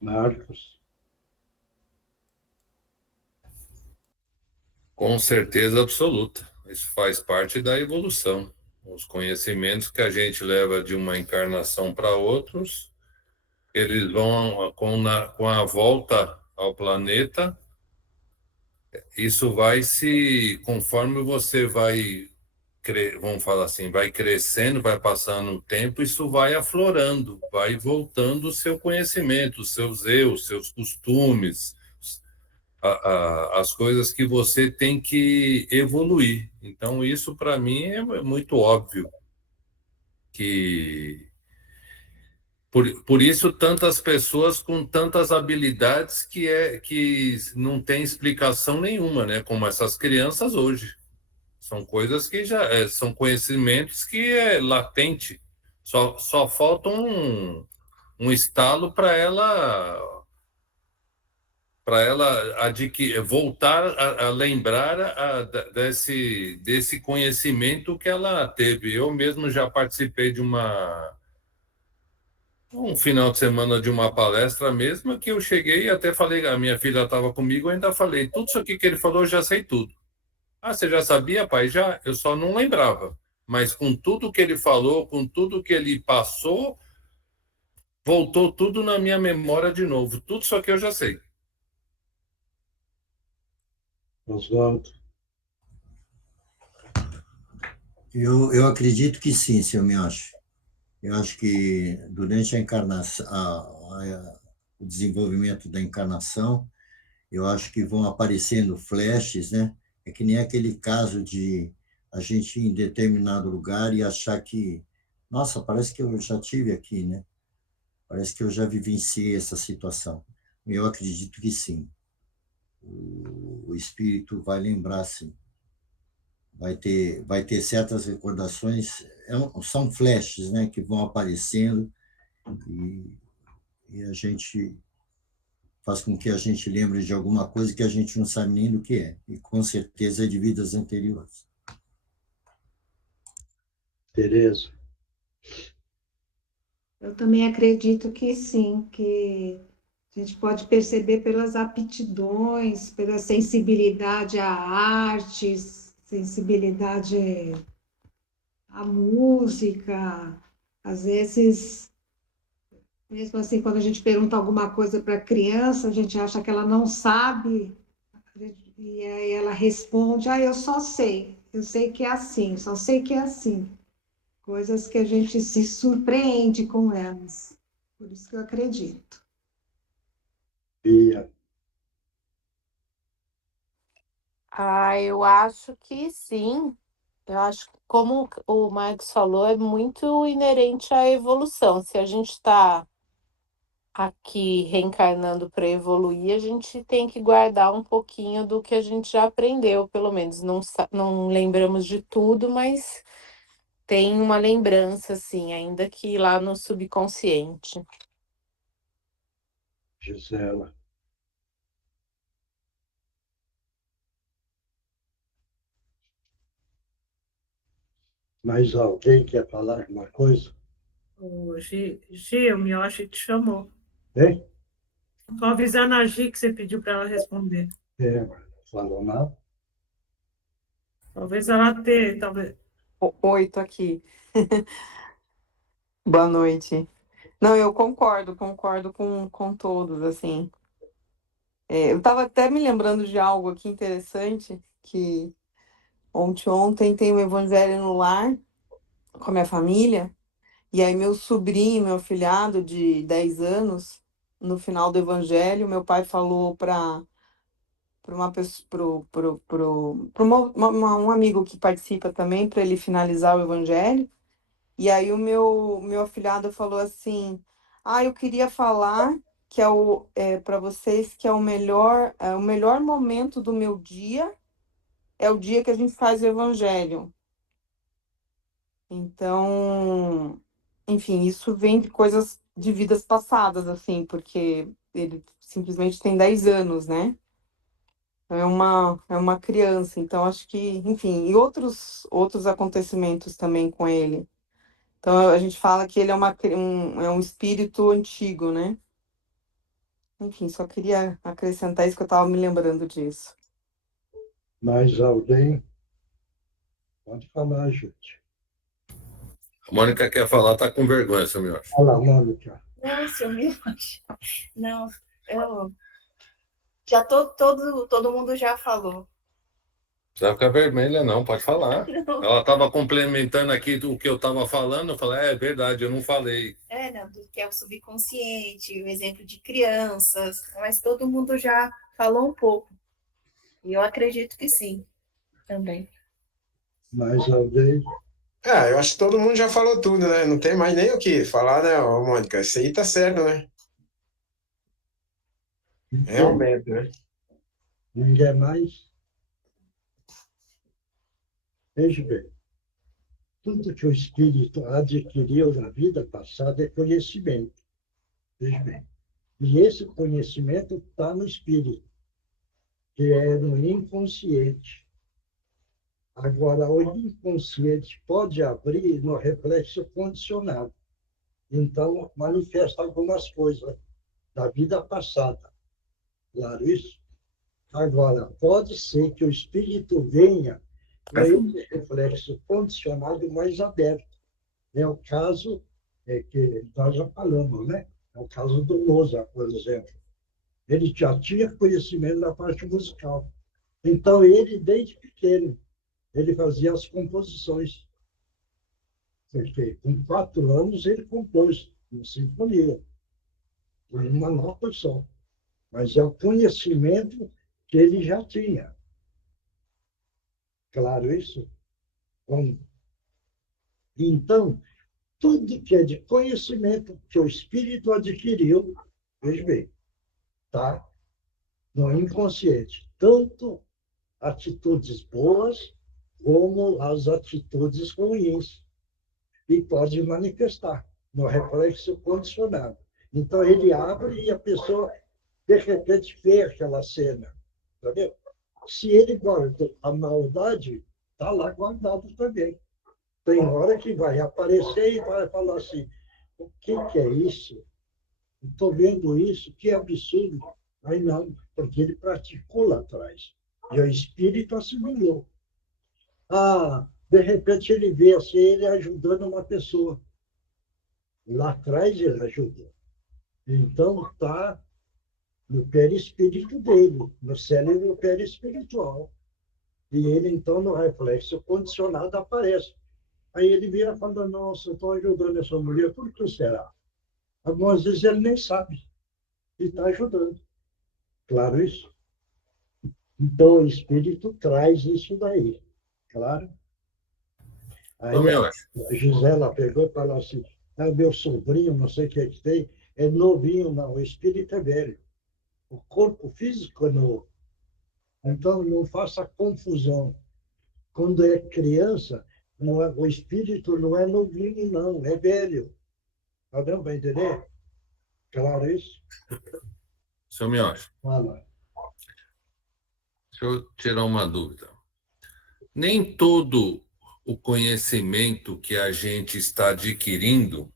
Marcos. Com certeza absoluta. Isso faz parte da evolução. Os conhecimentos que a gente leva de uma encarnação para outros, eles vão, com a volta ao planeta, isso vai conforme você vai, vamos falar assim, vai crescendo, vai passando o tempo, isso vai aflorando, vai voltando o seu conhecimento, os seus erros, seus costumes, as coisas que você tem que evoluir. Então, isso para mim é muito óbvio que por isso tantas pessoas com tantas habilidades que não tem explicação nenhuma, né? Como essas crianças hoje. São coisas que já são conhecimentos que é latente. Só falta um estalo para ela adquirir, voltar a lembrar desse conhecimento que ela teve. Eu mesmo já participei de um final de semana de uma palestra mesmo, que eu cheguei e até falei, a minha filha estava comigo, eu ainda falei, tudo isso aqui que ele falou, eu já sei tudo. Ah, você já sabia, pai? Já? Eu só não lembrava. Mas com tudo que ele falou, com tudo que ele passou, voltou tudo na minha memória de novo. Tudo isso aqui eu já sei. Oswaldo. Eu acredito que sim, seu Miocho. Eu acho que durante a encarnação, o desenvolvimento da encarnação, eu acho que vão aparecendo flashes, né? É que nem aquele caso de a gente ir em determinado lugar e achar que, nossa, parece que eu já tive aqui, né? Parece que eu já vivenciei essa situação. Eu acredito que sim. O espírito vai lembrar, sim. Vai ter certas recordações, são flashes, né, que vão aparecendo e a gente faz com que a gente lembre de alguma coisa que a gente não sabe nem do que é, e com certeza é de vidas anteriores. Tereza. Eu também acredito que sim, que a gente pode perceber pelas aptidões, pela sensibilidade à arte, sensibilidade à música. Às vezes, mesmo assim, quando a gente pergunta alguma coisa para a criança, a gente acha que ela não sabe, e aí ela responde: ah, eu sei que é assim, só sei que é assim. Coisas que a gente se surpreende com elas. Por isso que eu acredito. Bia. Eu acho que sim. Eu acho que, como o Marcos falou, é muito inerente à evolução. Se a gente está aqui reencarnando para evoluir, a gente tem que guardar um pouquinho do que a gente já aprendeu, pelo menos. Não lembramos de tudo, mas tem uma lembrança, assim, ainda que lá no subconsciente. Gisela. Mais alguém quer falar alguma coisa? O Gi, o Miyoshi te chamou. Hein? Estou avisando a Gi que você pediu para ela responder. Mas não falou nada? Talvez ela tenha, talvez. Oi, tô aqui. Boa noite. Não, eu concordo com todos, assim. Eu estava até me lembrando de algo aqui interessante, que ontem tem o Evangelho no Lar com a minha família, e aí meu sobrinho, meu afilhado de 10 anos, no final do Evangelho, meu pai falou para uma pessoa, um amigo que participa também, para ele finalizar o Evangelho. E aí o meu afilhado falou assim: ah, eu queria falar que para vocês que o melhor momento do meu dia é o dia que a gente faz o evangelho. Então, enfim, isso vem de coisas de vidas passadas, assim, porque ele simplesmente tem 10 anos, né? É uma criança, então acho que, enfim, e outros acontecimentos também com ele. Então, a gente fala que ele é um espírito antigo, né? Enfim, só queria acrescentar isso que eu estava me lembrando disso. Mais alguém? Pode falar, gente. A Mônica quer falar, está com vergonha, seu Miyoshi. Fala, Mônica. Não, seu Miyoshi. Não, eu já todo mundo já falou. Não vai ficar vermelha, não, pode falar. Não. Ela estava complementando aqui o que eu estava falando, eu falei, é verdade, eu não falei. Não, do que é o subconsciente, o exemplo de crianças, mas todo mundo já falou um pouco. E eu acredito que sim, também. Mais alguém? Eu acho que todo mundo já falou tudo, né? Não tem mais nem o que falar, né, Mônica? Isso aí tá certo, né? Realmente, né? Ninguém mais? Veja bem, tudo que o espírito adquiriu na vida passada é conhecimento. Veja bem. E esse conhecimento está no espírito, que é no inconsciente. Agora, o inconsciente pode abrir no reflexo condicionado. Então, manifesta algumas coisas da vida passada. Claro isso? Agora, pode ser que o espírito venha com esse reflexo condicionado mais aberto. É o caso que nós já falamos, né? É o caso do Mozart, por exemplo. Ele já tinha conhecimento da parte musical. Então, ele, desde pequeno, ele fazia as composições. Porque com 4 anos ele compôs uma sinfonia, com uma nota só. Mas é o conhecimento que ele já tinha. Claro isso? Bom, então, tudo que é de conhecimento que o espírito adquiriu, veja bem, está no inconsciente. Tanto atitudes boas como as atitudes ruins. E pode manifestar no reflexo condicionado. Então, ele abre e a pessoa, de repente, vê aquela cena. Entendeu? Se ele guarda a maldade, está lá guardado também. Tem hora que vai aparecer e vai falar assim, o que é isso? Estou vendo isso, que absurdo. Aí não, porque ele praticou lá atrás. E o espírito assimilou. Ah, de repente ele vê assim, ele ajudando uma pessoa. Lá atrás ele ajudou. Então está no perispírito dele, no cérebro perispiritual. E ele, então, no reflexo condicionado, aparece. Aí ele vira e fala, nossa, eu estou ajudando essa mulher, por que será? Algumas vezes ele nem sabe e está ajudando. Claro isso? Então, o espírito traz isso daí, claro. Aí a Gisela pegou e falou assim, meu sobrinho, não sei o que tem, é novinho, não, o espírito é velho. O corpo físico é novo. Então, não faça confusão. Quando é criança, não é, o espírito não é novinho, não, é velho. Tá dando para entender? Claro isso? Seu Miocha, Fala. deixa eu tirar uma dúvida. Nem todo o conhecimento que a gente está adquirindo,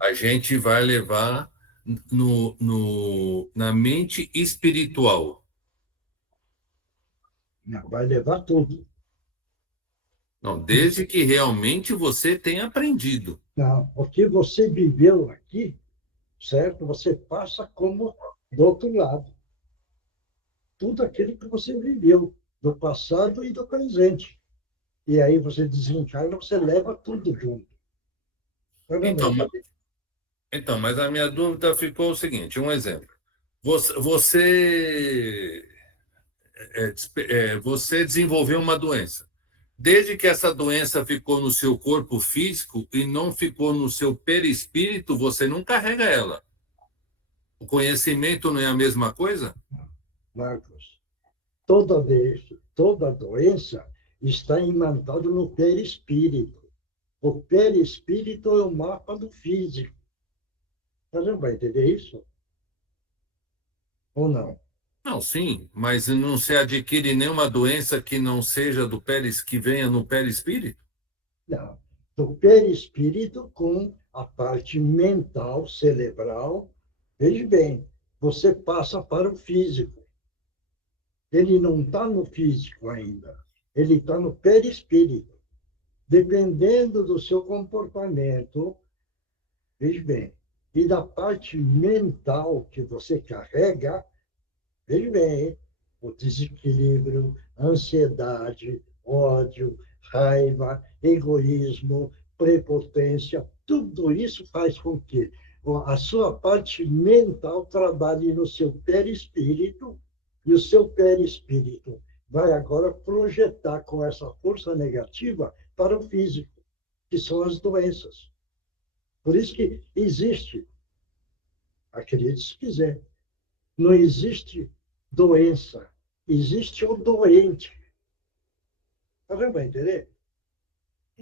a gente vai levar na mente espiritual. Não, vai levar tudo. Não, desde que realmente você tenha aprendido. Não, o que você viveu aqui, certo? Você passa como do outro lado. Tudo aquilo que você viveu, do passado e do presente. E aí você desencarna, você leva tudo junto. Então, mas a minha dúvida ficou o seguinte, um exemplo. Você desenvolveu uma doença. Desde que essa doença ficou no seu corpo físico e não ficou no seu perispírito, você não carrega ela. O conhecimento não é a mesma coisa? Marcos, toda doença está imantada no perispírito. O perispírito é o mapa do físico. Você não vai entender isso? Ou não? Não, sim, mas não se adquire nenhuma doença que não seja que venha no perispírito? Não. Do perispírito com a parte mental, cerebral. Veja bem, você passa para o físico. Ele não está no físico ainda. Ele está no perispírito. Dependendo do seu comportamento, veja bem, e da parte mental que você carrega, veja bem, o desequilíbrio, ansiedade, ódio, raiva, egoísmo, prepotência, tudo isso faz com que a sua parte mental trabalhe no seu perispírito e o seu perispírito vai agora projetar com essa força negativa para o físico, que são as doenças. Por isso que existe, acredite se quiser, não existe doença, existe o doente. Você vai entender?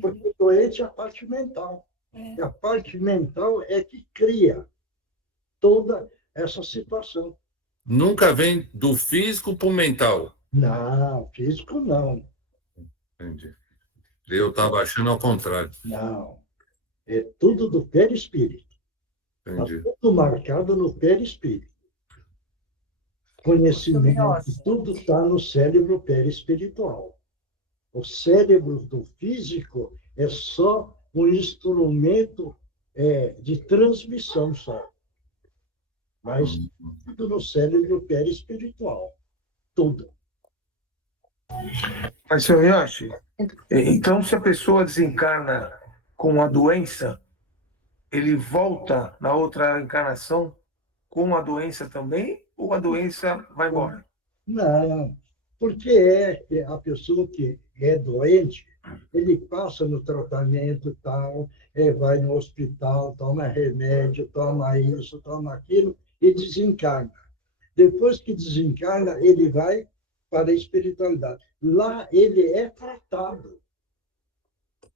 Porque o doente é a parte mental. E a parte mental é que cria toda essa situação. Nunca vem do físico para o mental? Não, físico não. Entendi. Eu estava achando ao contrário. Não. É tudo do perispírito. Entendi. Está tudo marcado no perispírito. Conhecimento, tudo está no cérebro perispiritual. O cérebro do físico é só um instrumento de transmissão só. Mas tudo no cérebro perispiritual. Tudo. Mas, senhor Yoshi, então se a pessoa desencarna com uma doença, ele volta na outra encarnação com a doença também? Ou a doença vai embora? Não, porque a pessoa que é doente, ele passa no tratamento tal, vai no hospital, toma remédio, toma isso, toma aquilo e desencarna. Depois que desencarna, ele vai para a espiritualidade. Lá ele é tratado.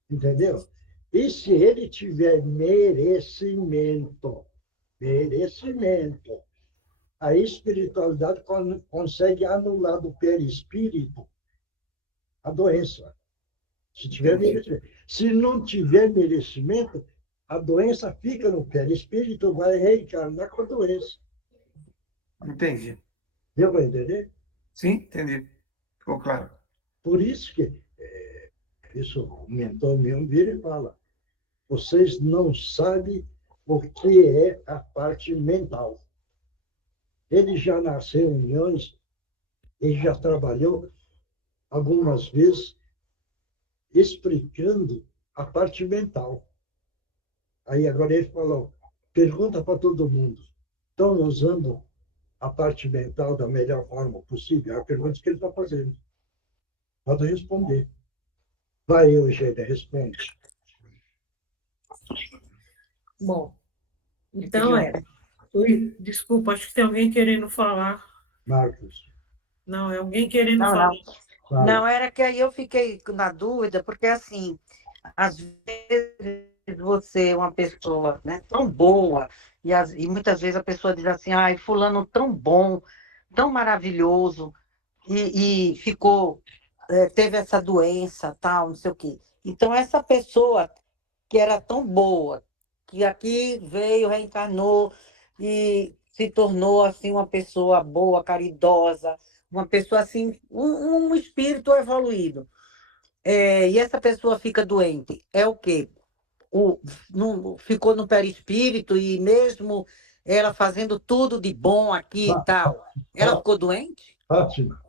Entendeu? E se ele tiver merecimento, a espiritualidade consegue anular do perispírito a doença. Se tiver merecimento. Se não tiver merecimento, a doença fica no perispírito, vai reencarnar com a doença. Entendi. Deu para entender? Sim, entendi. Ficou claro. Por isso que isso o mentor meu vira e fala: vocês não sabem o que é a parte mental. Ele já nasceu em Milhões, ele já trabalhou algumas vezes explicando a parte mental. Aí agora ele falou, pergunta para todo mundo, estão usando a parte mental da melhor forma possível? É a pergunta que ele está fazendo. Pode responder. Vai, Eugênia, responde. Bom, então Ui, desculpa, acho que tem alguém querendo falar. Marcos. Não, é alguém querendo Não, falar. não. Não, era que aí eu fiquei na dúvida, porque assim, às vezes você é uma pessoa, né, tão boa, e muitas vezes a pessoa diz assim, ai, fulano tão bom, tão maravilhoso, e ficou, teve essa doença, tal, não sei o quê. Então, essa pessoa que era tão boa, que aqui veio, reencarnou e se tornou assim uma pessoa boa, caridosa, uma pessoa assim, um espírito evoluído. E essa pessoa fica doente. É o quê? Ficou no perispírito e mesmo ela fazendo tudo de bom aqui e tal, ela ficou doente? Fátima,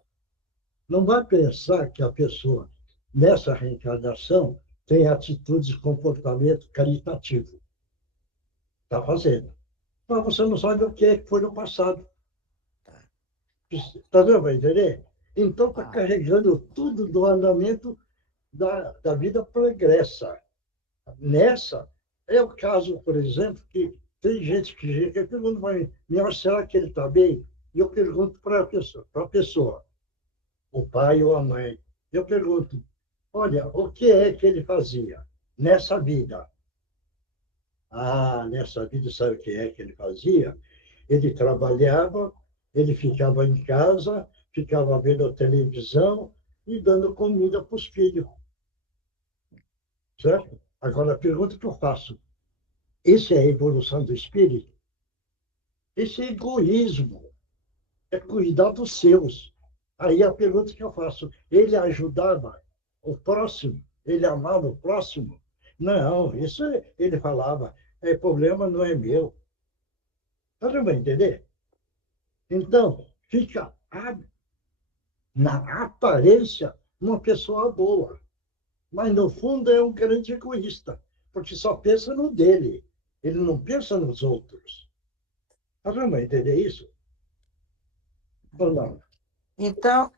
não vai pensar que a pessoa, nessa reencarnação, tem atitudes e comportamento caritativo. Está fazendo. Mas você não sabe o que é que foi no passado. Está dando para entender? Então, está carregando tudo do andamento da vida pregressa. Nessa, é o caso, por exemplo, que tem gente que pergunta para mim, será que ele está bem? E eu pergunto para a pessoa, o pai ou a mãe, eu pergunto, olha, o que é que ele fazia nessa vida? Ah, nessa vida, sabe o que é que ele fazia? Ele trabalhava, ele ficava em casa, ficava vendo televisão e dando comida para os filhos. Certo? Agora, a pergunta que eu faço, isso é a evolução do espírito? Esse é egoísmo, é cuidar dos seus. Aí a pergunta que eu faço, ele ajudava o próximo? Ele amava o próximo? Não, isso ele falava, problema não é meu. Você vai entender? Então, fica na aparência uma pessoa boa, mas no fundo é um grande egoísta, porque só pensa no dele, ele não pensa nos outros. Você vai entender isso? Ou não? Então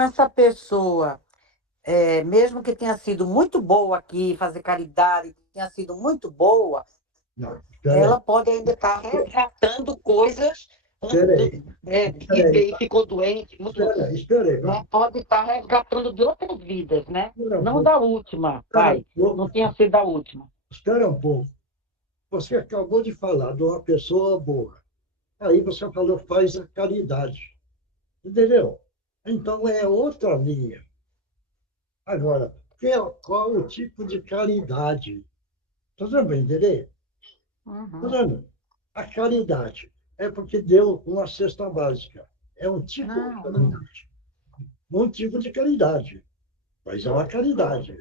essa pessoa, mesmo que tenha sido muito boa aqui, fazer caridade, que tenha sido muito boa, não, ela pode ainda estar resgatando coisas e ficou doente. Espera aí, né? Pode estar resgatando de outras vidas, né? Não da última, pai. Não tinha sido da última. Espera um pouco. Você acabou de falar de uma pessoa boa. Aí você falou, faz a caridade. Entendeu? Então é outra linha. Agora, qual o tipo de caridade? Está dando para entender? Está dando? A caridade é porque deu uma cesta básica. É um tipo de caridade. Um tipo de caridade. Mas é uma caridade.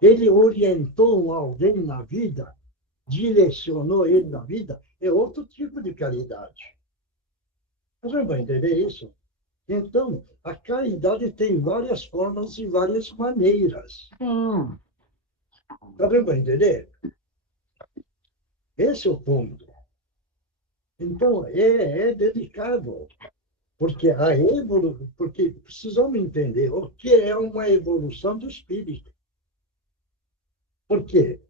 Ele orientou alguém na vida, direcionou ele na vida, é outro tipo de caridade. Você vai entender isso? Então, a caridade tem várias formas e várias maneiras. Você vai entender? Esse é o ponto. Então, é delicado, porque porque precisamos entender o que é uma evolução do espírito. Por quê?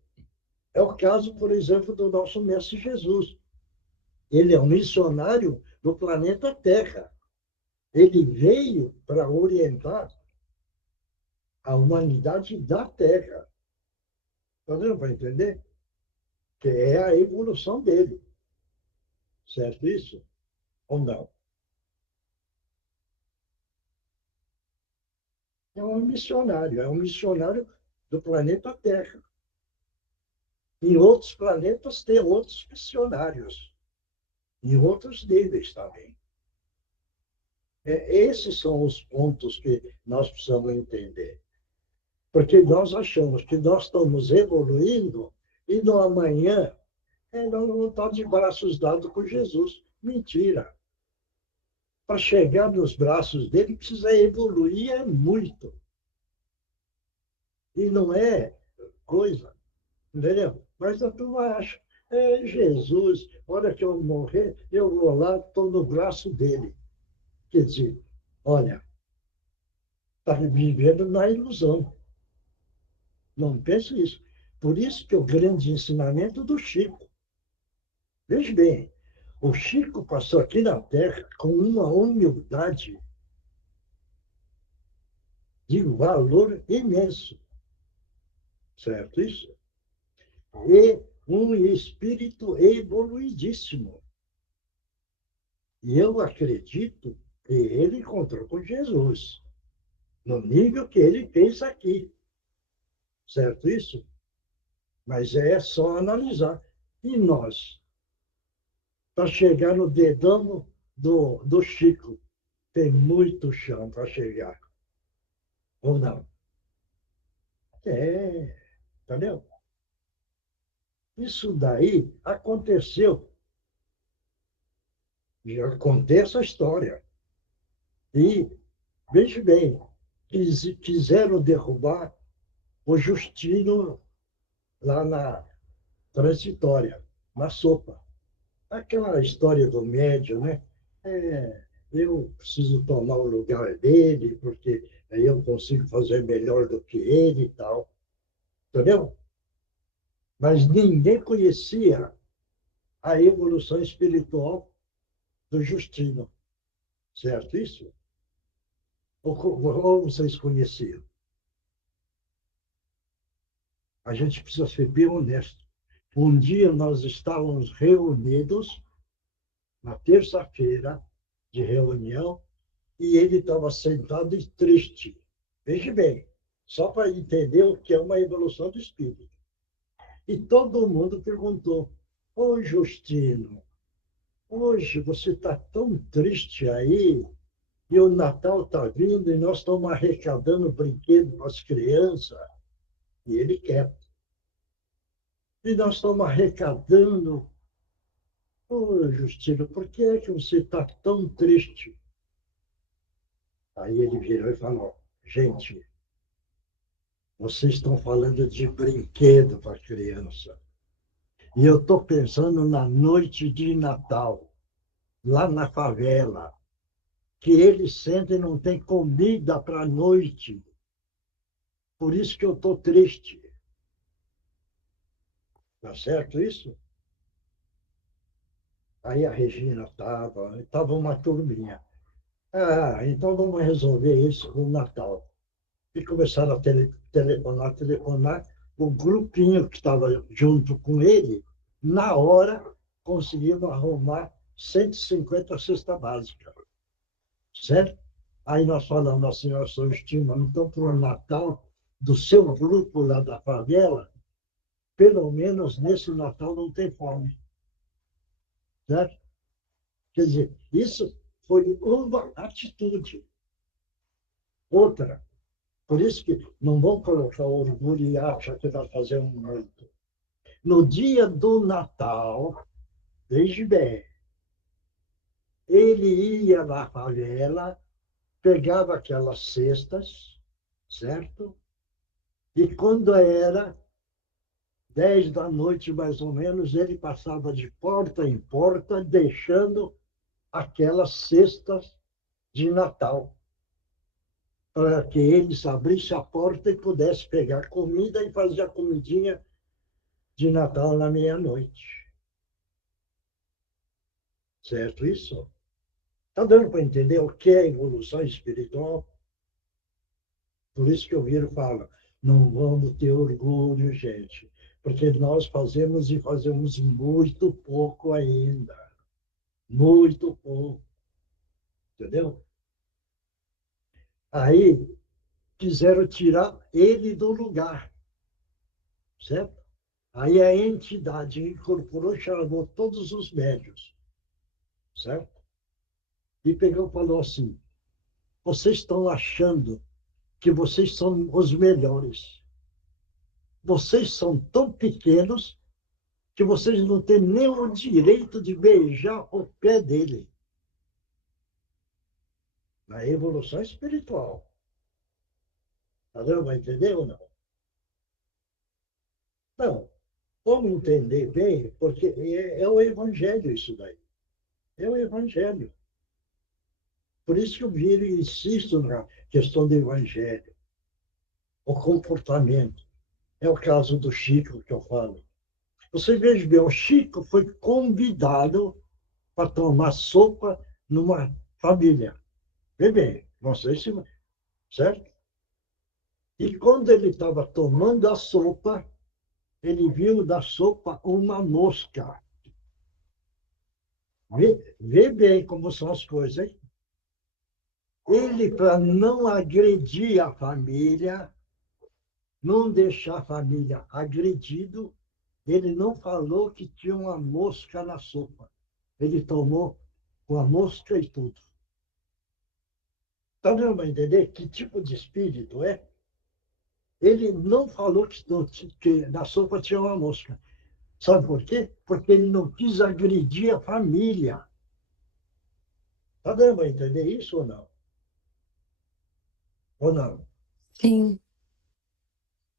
É o caso, por exemplo, do nosso Mestre Jesus. Ele é um missionário do planeta Terra. Ele veio para orientar a humanidade da Terra. Está dando para entender? Que é a evolução dele. Certo isso? Ou não? é um missionário do planeta Terra. Em outros planetas tem outros missionários, em outros níveis também. Esses são os pontos que nós precisamos entender. Porque nós achamos que nós estamos evoluindo e no amanhã nós vamos estar de braços dados com Jesus. Mentira. Para chegar nos braços dele, precisa evoluir muito. E não é coisa, entendeu? Mas a turma acha, Jesus, a hora que eu morrer, eu vou lá, estou no braço dele. Quer dizer, olha, está vivendo na ilusão. Não pense isso. Por isso que o grande ensinamento do Chico. Veja bem, o Chico passou aqui na Terra com uma humildade de valor imenso. Certo isso? E um espírito evoluidíssimo. E eu acredito que ele encontrou com Jesus, no nível que ele fez aqui. Certo isso? Mas é só analisar. E nós? Para chegar no dedão do Chico, tem muito chão para chegar. Ou não? Entendeu? Isso daí aconteceu. Já contei essa história. E, veja bem, quiseram derrubar o Justino lá na Transitória, na sopa. Aquela história do médium, né? Eu preciso tomar o lugar dele, porque aí eu consigo fazer melhor do que ele e tal. Entendeu? Mas ninguém conhecia a evolução espiritual do Justino. Certo isso? Ou vocês conheciam? A gente precisa ser bem honesto. Um dia nós estávamos reunidos, na terça-feira de reunião, e ele estava sentado e triste. Veja bem, só para entender o que é uma evolução do espírito. E todo mundo perguntou, ô Justino, hoje você está tão triste aí, e o Natal está vindo, e nós estamos arrecadando brinquedos para as crianças, e ele quer. E nós estamos arrecadando. Ô, Justino, por que é que você está tão triste? Aí ele virou e falou, gente, vocês estão falando de brinquedo para criança. E eu estou pensando na noite de Natal, lá na favela, que eles sentem e não tem comida para a noite. Por isso que eu estou triste. Tá certo isso? Aí a Regina estava uma turminha. Então vamos resolver isso no Natal. E começaram a telefonar. O grupinho que estava junto com ele, na hora, conseguiram arrumar 150 cesta básica. Certo? Aí nós falamos assim, nós somos estimando, então, para o Natal do seu grupo lá da favela, pelo menos nesse Natal não tem fome. Certo? Quer dizer, isso foi uma atitude. Outra, por isso que não vão colocar orgulho e achar que nós fazemos muito. No dia do Natal, veja bem, ele ia na favela, pegava aquelas cestas, certo? E quando era 10 da noite, mais ou menos, ele passava de porta em porta, deixando aquelas cestas de Natal, para que eles abrissem a porta e pudessem pegar comida e fazer a comidinha de Natal na meia-noite. Certo isso? Está dando para entender o que é evolução espiritual? Por isso que eu viro e falo, não vamos ter orgulho, gente, porque nós fazemos e fazemos muito pouco ainda. Muito pouco. Entendeu? Aí, quiseram tirar ele do lugar, certo? Aí a entidade incorporou, chamou todos os médios, certo? E pegou e falou assim: vocês estão achando que vocês são os melhores. Vocês são tão pequenos que vocês não têm nem o direito de beijar o pé dele. Na evolução espiritual. Tá dando para entender ou não? Não. Vamos entender bem, porque é o Evangelho isso daí. É o Evangelho. Por isso que eu viro e insisto na questão do Evangelho. O comportamento. É o caso do Chico que eu falo. Você veja bem, o Chico foi convidado para tomar sopa numa família. Vê bem, não sei se... Certo? E quando ele estava tomando a sopa, ele viu da sopa uma mosca. Vê bem como são as coisas, hein? Ele, para não agredir a família, não deixar a família agredido, ele não falou que tinha uma mosca na sopa. Ele tomou com a mosca e tudo. Está dando para entender que tipo de espírito é? Ele não falou que na sopa tinha uma mosca. Sabe por quê? Porque ele não quis agredir a família. Está dando para entender isso ou não? Ou não? Sim.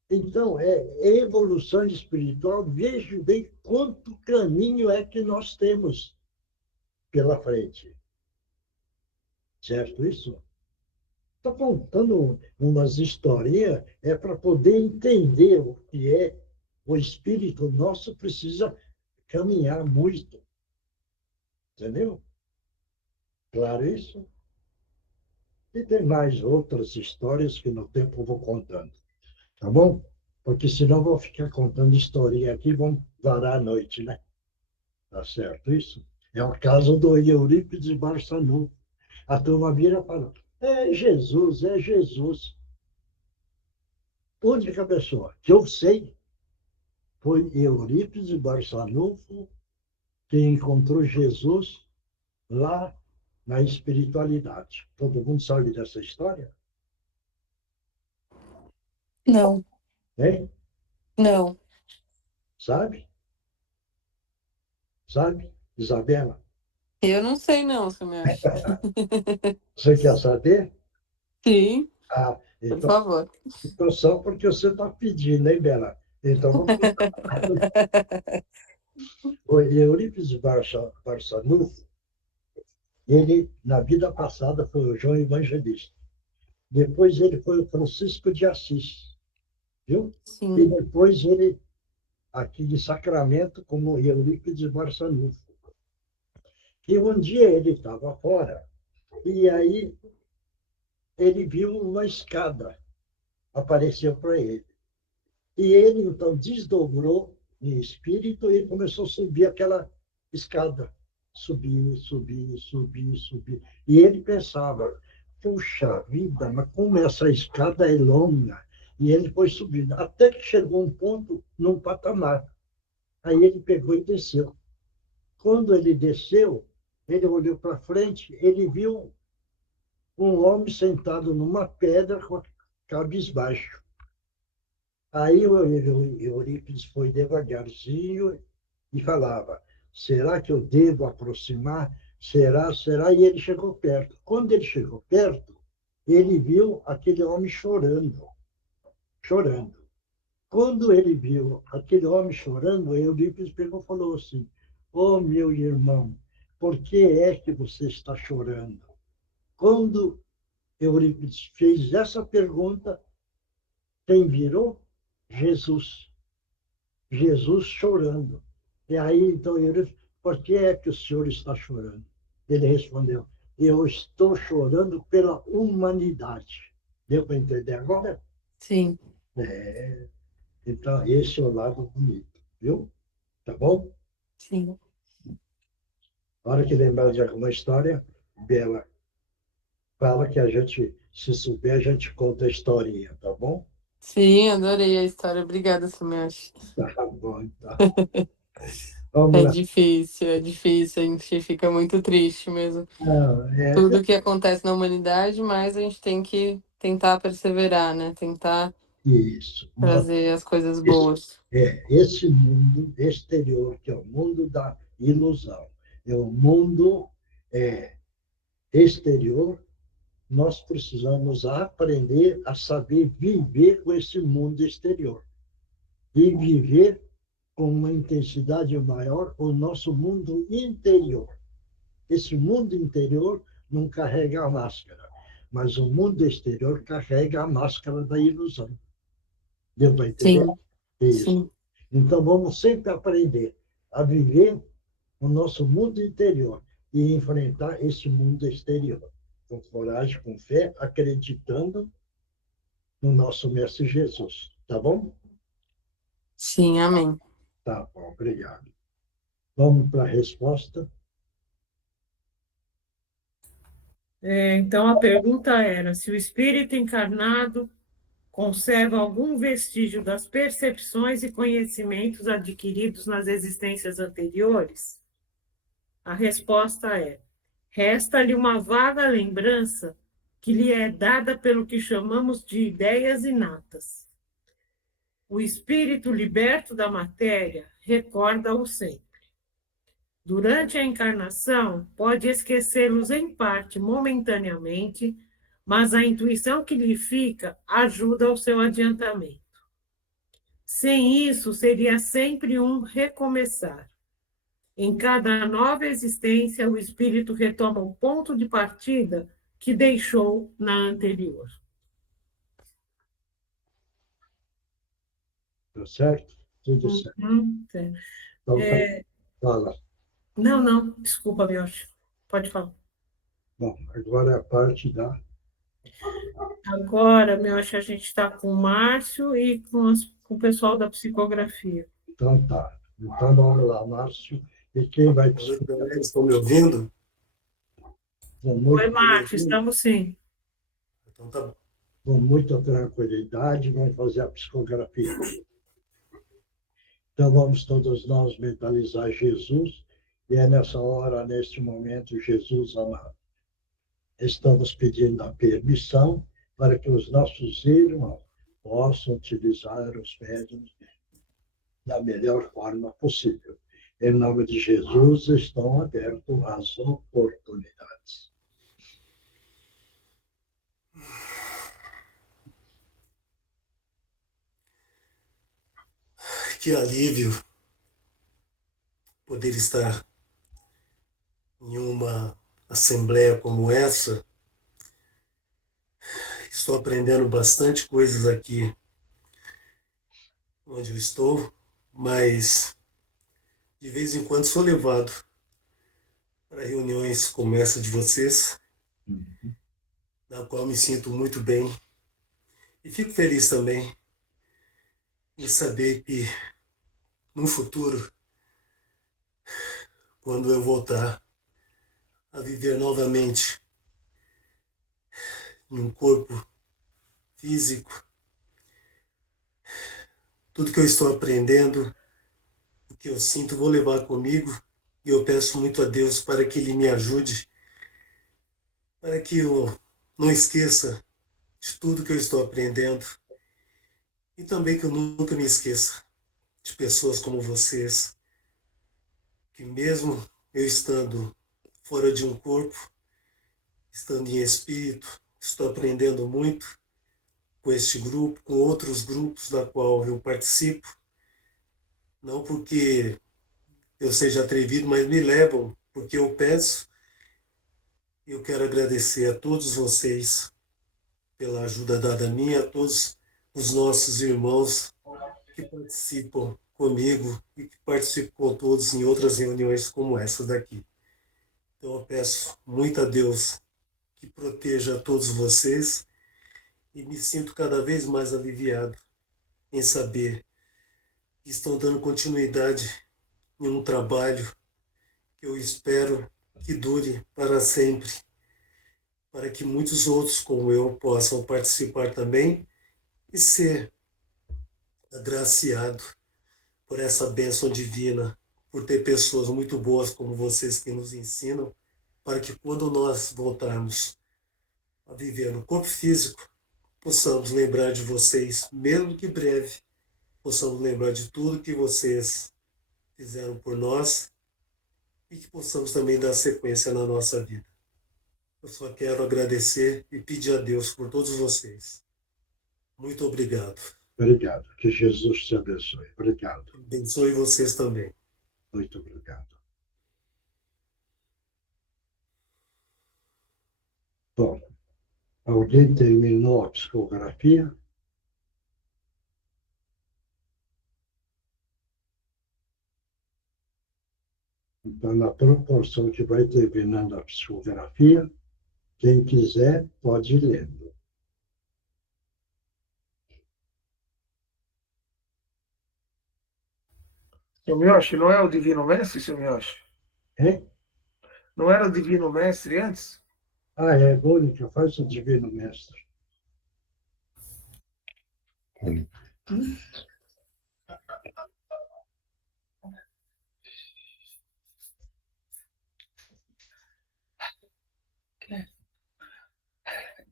Então, é evolução espiritual. Veja bem quanto caminho é que nós temos pela frente. Certo isso? Estou contando umas historinhas para poder entender o que é o espírito nosso precisa caminhar muito. Entendeu? Claro isso? E tem mais outras histórias que no tempo eu vou contando. Tá bom? Porque senão eu vou ficar contando historinha aqui e vão varar a noite, né? Tá certo isso? É o caso do Eurípides Barçanufo. A turma vira e fala: é Jesus, é Jesus. A única pessoa que eu sei foi Eurípides Barçanufo, que encontrou Jesus lá na espiritualidade. Todo mundo sabe dessa história? Não, Hein? não. Sabe? Sabe, Isabela? Eu não sei não, seu Mioshi. Você quer saber? Sim, Ah, por então, favor. então só porque você está pedindo, hein, Bela? Então, vamos o Eurípides Barçanufo, ele, na vida passada, foi o João Evangelista. Depois ele foi o Francisco de Assis, viu? Sim. E depois ele, aqui de Sacramento, como Eurípides Barçanufo. E um dia ele estava fora, e aí ele viu uma escada, apareceu para ele. E ele, então, desdobrou em espírito e começou a subir aquela escada. Subir, subir, subir, subir. E ele pensava: puxa vida, mas como essa escada é longa. E ele foi subindo, até que chegou um ponto, num patamar. Aí ele pegou e desceu. Quando ele desceu, ele olhou para frente, ele viu um homem sentado numa pedra, cabisbaixo. Aí o Eurípides foi devagarzinho e falava: será que eu devo aproximar? Será, será? E ele chegou perto. Quando ele chegou perto, ele viu aquele homem chorando, chorando. Quando ele viu aquele homem chorando, Eurípides pegou e falou assim: oh, meu irmão, por que é que você está chorando? Quando Eurípides fez essa pergunta, quem virou? Jesus. Jesus chorando. E aí, então, ele, por que é que o senhor está chorando? Ele respondeu: eu estou chorando pela humanidade. Deu para entender agora? Sim. É. Então, esse é o lado bonito, viu? Tá bom? Sim. Na hora que lembrar de alguma história, Bela, Fala que a gente, se souber, a gente conta a historinha, tá bom? Sim, adorei a história. Obrigada, Sumiyoshi. Tá bom, então. Vamos lá. É difícil, a gente fica muito triste mesmo. Não, Tudo que acontece na humanidade, mas a gente tem que tentar perseverar, né? Tentar isso. trazer as coisas Esse, boas. esse mundo exterior, que é o mundo da ilusão, é o mundo exterior, nós precisamos aprender a saber viver com esse mundo exterior e viver com uma intensidade maior o nosso mundo interior. Esse mundo interior não carrega a máscara, mas o mundo exterior carrega a máscara da ilusão. Deu para entender? Sim, Isso. sim. Então, vamos sempre aprender a viver o nosso mundo interior e enfrentar esse mundo exterior. Com coragem, com fé, acreditando no nosso Mestre Jesus. Tá bom? Sim, amém. Tá bom, obrigado. Vamos para a resposta. Então, a pergunta era se o espírito encarnado conserva algum vestígio das percepções e conhecimentos adquiridos nas existências anteriores? A resposta é: resta-lhe uma vaga lembrança que lhe é dada pelo que chamamos de ideias inatas. O espírito liberto da matéria recorda-o sempre. Durante a encarnação, pode esquecê-los em parte, momentaneamente, mas a intuição que lhe fica ajuda ao seu adiantamento. Sem isso, seria sempre um recomeçar. Em cada nova existência, o espírito retoma o ponto de partida que deixou na anterior. Tá certo? Tudo certo. Certo. Então, fala. Não, desculpa, Miocha. Pode falar. Bom, agora é a parte da... Agora, Miocha, a gente está com o Márcio e com o pessoal da psicografia. Então tá. Então vamos lá, Márcio. E quem vai... Estão me ouvindo? Oi, Márcio, estamos sim. Então tá bom. Com muita tranquilidade, vamos fazer a psicografia. Então vamos todos nós mentalizar Jesus, e é nessa hora, neste momento, Jesus amado. Estamos pedindo a permissão para que os nossos irmãos possam utilizar os médiuns da melhor forma possível. Em nome de Jesus, estão abertas as oportunidades. Que alívio poder estar em uma assembleia como essa. Estou aprendendo bastante coisas aqui onde eu estou, mas de vez em quando sou levado para reuniões como essa de vocês, na qual me sinto muito bem e fico feliz também em saber que no futuro, quando eu voltar a viver novamente em um corpo físico, tudo que eu estou aprendendo, o que eu sinto, vou levar comigo, e eu peço muito a Deus para que Ele me ajude, para que eu não esqueça de tudo que eu estou aprendendo, e também que eu nunca me esqueça de pessoas como vocês, que mesmo eu estando fora de um corpo, estando em espírito, estou aprendendo muito com este grupo, com outros grupos da qual eu participo, não porque eu seja atrevido, mas me levam, porque eu peço. Eu quero agradecer a todos vocês pela ajuda dada a mim, a todos os nossos irmãos que participam comigo e que participam com todos em outras reuniões como essa daqui. Então eu peço muito a Deus que proteja a todos vocês e me sinto cada vez mais aliviado em saber que estão dando continuidade em um trabalho que eu espero que dure para sempre. para que muitos outros, como eu, possam participar também e ser agraciado por essa bênção divina, por ter pessoas muito boas como vocês que nos ensinam, para que quando nós voltarmos a viver no corpo físico, possamos lembrar de vocês, mesmo que breve, possamos lembrar de tudo que vocês fizeram por nós e que possamos também dar sequência na nossa vida. Eu só quero agradecer e pedir a Deus por todos vocês. Muito obrigado. Obrigado. Que Jesus te abençoe. Obrigado. Abençoe vocês também. Muito obrigado. Bom, alguém terminou a psicografia? Então, na proporção que vai terminando a psicografia, quem quiser pode ir lendo. Seu Miyoshi, não é o Divino Mestre, seu Miyoshi? Hein? Não era o Divino Mestre antes? Ah, é, Mônica, faz o Divino Mestre.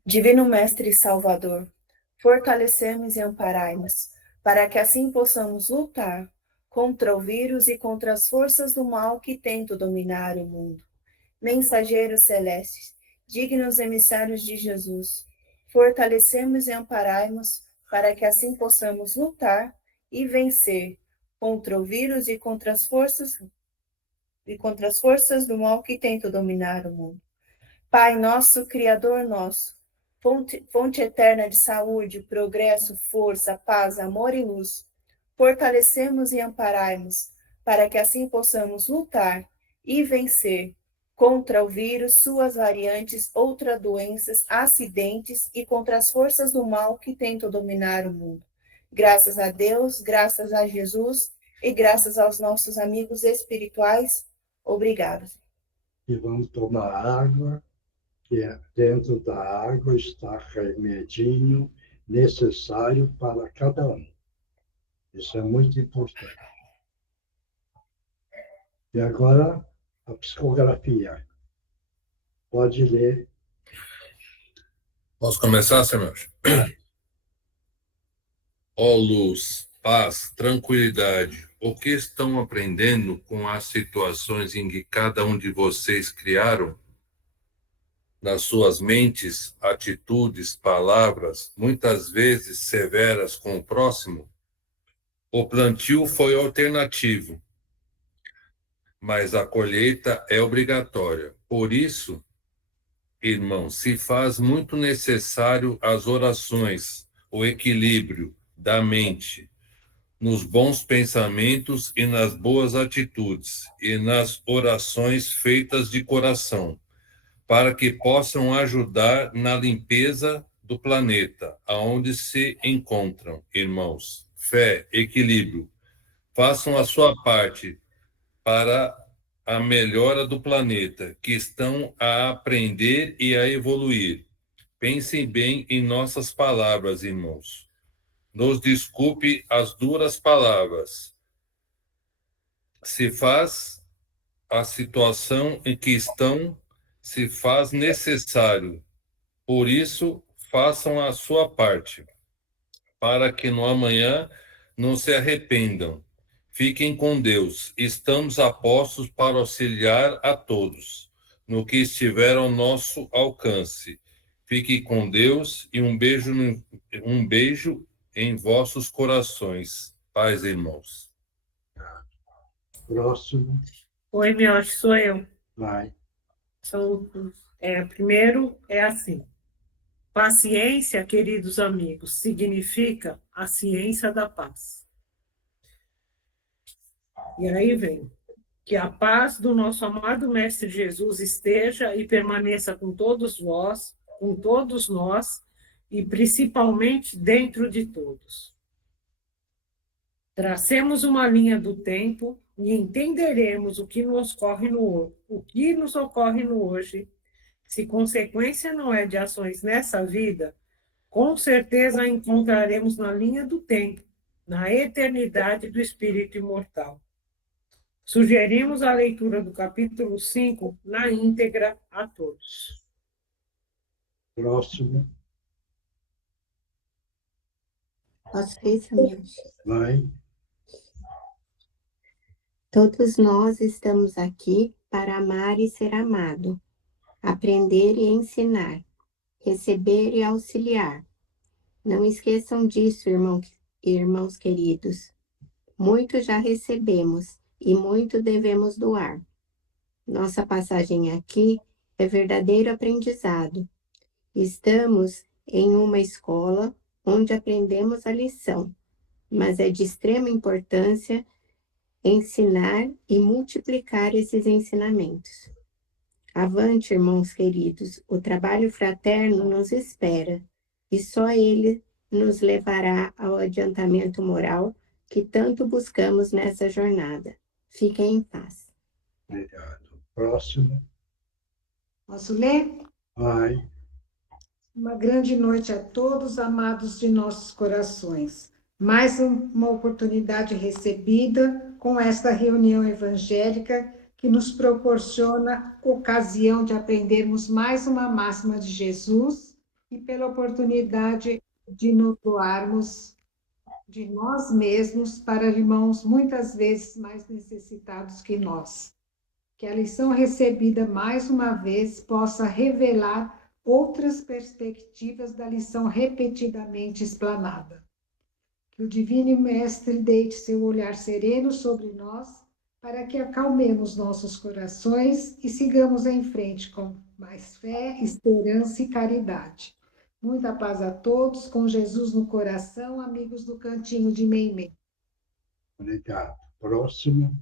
Divino Mestre e Salvador, fortalecemos e amparai-nos, para que assim possamos lutar contra o vírus e contra as forças do mal que tentam dominar o mundo. Mensageiros celestes, dignos emissários de Jesus, fortalecemos e amparai-nos, para que assim possamos lutar e vencer contra o vírus e contra as forças do mal que tentam dominar o mundo. Pai nosso, Criador nosso, fonte eterna de saúde, progresso, força, paz, amor e luz, fortalecemos e amparai-nos, para que assim possamos lutar e vencer contra o vírus, suas variantes, outras doenças, acidentes e contra as forças do mal que tentam dominar o mundo. Graças a Deus, graças a Jesus e graças aos nossos amigos espirituais, obrigado. E vamos tomar água, que dentro da água está remedinho necessário para cada um. Isso é muito importante. E agora, a psicografia. Pode ler. Posso começar, senhor? Ó luz, paz, tranquilidade, o que estão aprendendo com as situações em que cada um de vocês criaram? Nas suas mentes, atitudes, palavras, muitas vezes severas com o próximo? O plantio foi alternativo, mas a colheita é obrigatória. Por isso, irmão, se faz muito necessário as orações, o equilíbrio da mente, nos bons pensamentos e nas boas atitudes, e nas orações feitas de coração, para que possam ajudar na limpeza do planeta, aonde se encontram, irmãos. Fé, equilíbrio. Façam a sua parte para a melhora do planeta, que estão a aprender e a evoluir. Pensem bem em nossas palavras, irmãos. Nos desculpe as duras palavras. Se faz a situação em que estão, se faz necessário. Por isso, façam a sua parte, para que no amanhã não se arrependam. Fiquem com Deus. Estamos a postos para auxiliar a todos, no que estiver ao nosso alcance. Fiquem com Deus e um beijo em vossos corações. Paz, irmãos. Próximo. Oi, Miyoshi, sou eu. Vai. Primeiro é assim. Paciência, queridos amigos, significa a ciência da paz. E aí vem, que a paz do nosso amado Mestre Jesus esteja e permaneça com todos vós, com todos nós, e principalmente dentro de todos. Tracemos uma linha do tempo e entenderemos o que nos ocorre no hoje, Se consequência não é de ações nessa vida, com certeza a encontraremos na linha do tempo, na eternidade do espírito imortal. Sugerimos a leitura do capítulo 5 na íntegra a todos. Próximo. Posso ler, seu Mioche? Vai. Todos nós estamos aqui para amar e ser amado, aprender e ensinar, receber e auxiliar. Não esqueçam disso, irmãos queridos. Muito já recebemos e muito devemos doar. Nossa passagem aqui é verdadeiro aprendizado. Estamos em uma escola onde aprendemos a lição, mas é de extrema importância ensinar e multiplicar esses ensinamentos. Avante, irmãos queridos, o trabalho fraterno nos espera, e só ele nos levará ao adiantamento moral que tanto buscamos nessa jornada. Fiquem em paz. Obrigado. Próximo. Posso ler? Vai. Uma grande noite a todos, amados de nossos corações. Mais uma oportunidade recebida com esta reunião evangélica que nos proporciona ocasião de aprendermos mais uma máxima de Jesus e pela oportunidade de nos doarmos de nós mesmos para irmãos muitas vezes mais necessitados que nós. Que a lição recebida mais uma vez possa revelar outras perspectivas da lição repetidamente explanada. Que o Divino Mestre deite seu olhar sereno sobre nós, para que acalmemos nossos corações e sigamos em frente com mais fé, esperança e caridade. Muita paz a todos, com Jesus no coração, amigos do Cantinho de Meimei. Obrigado. Próximo.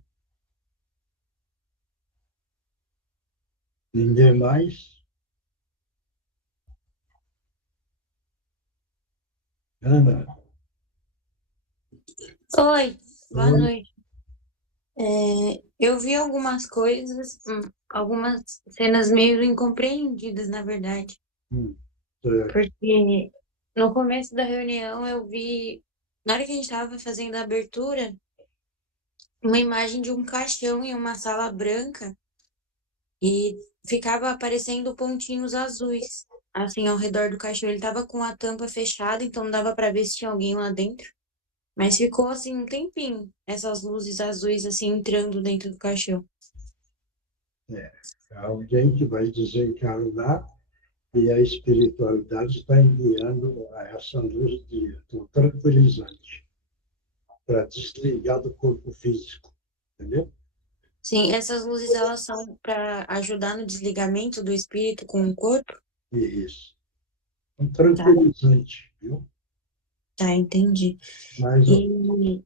Ninguém mais? Ana. Oi, boa Oi. noite. Eu vi algumas coisas, algumas cenas meio incompreendidas, na verdade. Certo. Porque no começo da reunião eu vi, na hora que a gente estava fazendo a abertura, uma imagem de um caixão em uma sala branca e ficava aparecendo pontinhos azuis, assim, ao redor do caixão. Ele estava com a tampa fechada, então não dava para ver se tinha alguém lá dentro. Mas ficou assim um tempinho, essas luzes azuis assim entrando dentro do caixão. Alguém que vai desencarnar e a espiritualidade está enviando essa luz do tranquilizante para desligar do corpo físico, entendeu? Sim, essas luzes elas são para ajudar no desligamento do espírito com o corpo? Isso. Um tranquilizante, viu? Tá, entendi. Mas E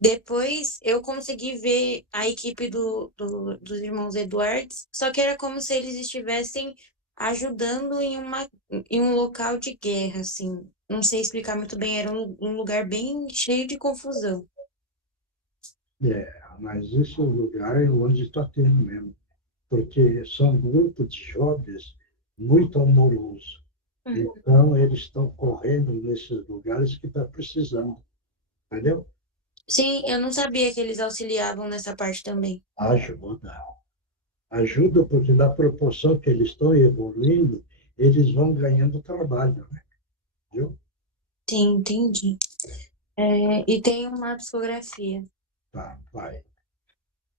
depois eu consegui ver a equipe dos irmãos Eduardes, só que era como se eles estivessem ajudando em um local de guerra, assim. Não sei explicar muito bem, era um lugar bem cheio de confusão. mas esse é o lugar onde está tendo mesmo, porque são um grupo de jovens muito amorosos. Então, eles estão correndo nesses lugares que está precisando, entendeu? Sim, eu não sabia que eles auxiliavam nessa parte também. Ajuda. Ajuda porque na proporção que eles estão evoluindo, eles vão ganhando trabalho, né? Viu? Sim, entendi. E tem uma psicografia. Tá, vai.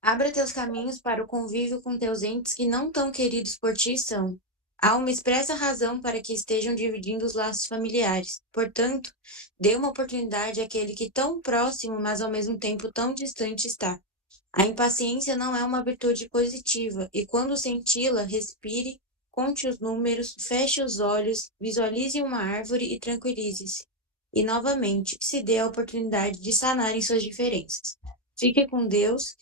Abra teus caminhos para o convívio com teus entes que não tão queridos por ti são. Há uma expressa razão para que estejam dividindo os laços familiares. Portanto, dê uma oportunidade àquele que tão próximo, mas ao mesmo tempo tão distante está. A impaciência não é uma virtude positiva, e quando senti-la, respire, conte os números, feche os olhos, visualize uma árvore e tranquilize-se. E, novamente, se dê a oportunidade de sanarem suas diferenças. Fique com Deus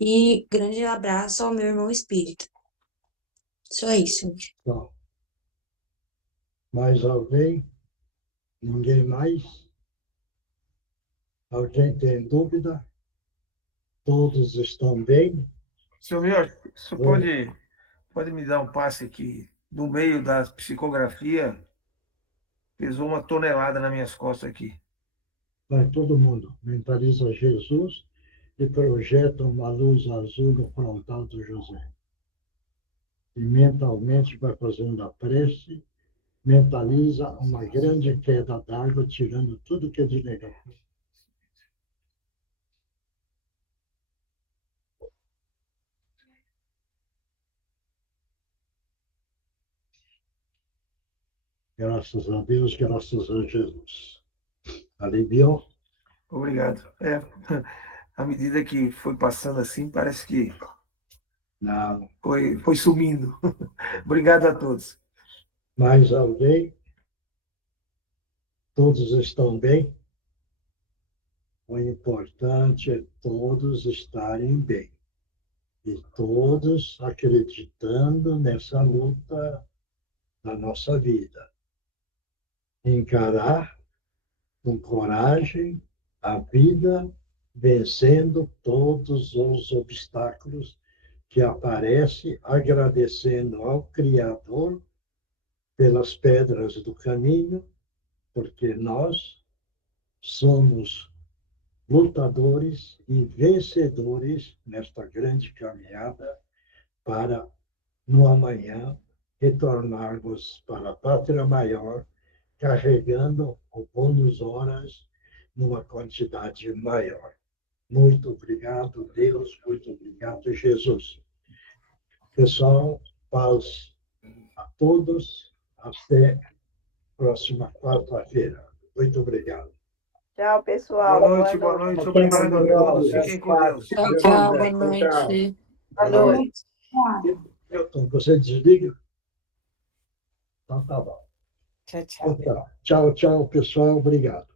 e grande abraço ao meu irmão espírita. Só isso. Bom. Mais alguém? Ninguém mais? Alguém tem dúvida? Todos estão bem? Seu Mioche, você pode me dar um passe aqui? No meio da psicografia, pesou 1 tonelada nas minhas costas aqui. Vai todo mundo, mentaliza Jesus e projeta uma luz azul no frontal do José. E mentalmente vai fazendo a prece, mentaliza uma grande queda d'água, tirando tudo que é de negativo. Graças a Deus, graças a Jesus. Aliviou? Obrigado. À medida que foi passando assim, parece que Não. foi sumindo. Obrigado a todos. Mais alguém? Todos estão bem? O importante é todos estarem bem. E todos acreditando nessa luta da nossa vida. Encarar com coragem a vida, vencendo todos os obstáculos que aparecem, agradecendo ao Criador pelas pedras do caminho, porque nós somos lutadores e vencedores nesta grande caminhada para, no amanhã, retornarmos para a pátria maior, carregando o bônus horas numa quantidade maior. Muito obrigado, Deus, muito obrigado, Jesus. Pessoal, paz a todos, até próxima quarta-feira. Muito obrigado. Tchau, pessoal. Boa noite, boa noite. Obrigado a todos. Fiquem com Deus. Tchau, boa noite. Boa noite. Milton, você desliga? Então tá bom. Tchau, tchau. Então, tchau, tchau, pessoal. Obrigado.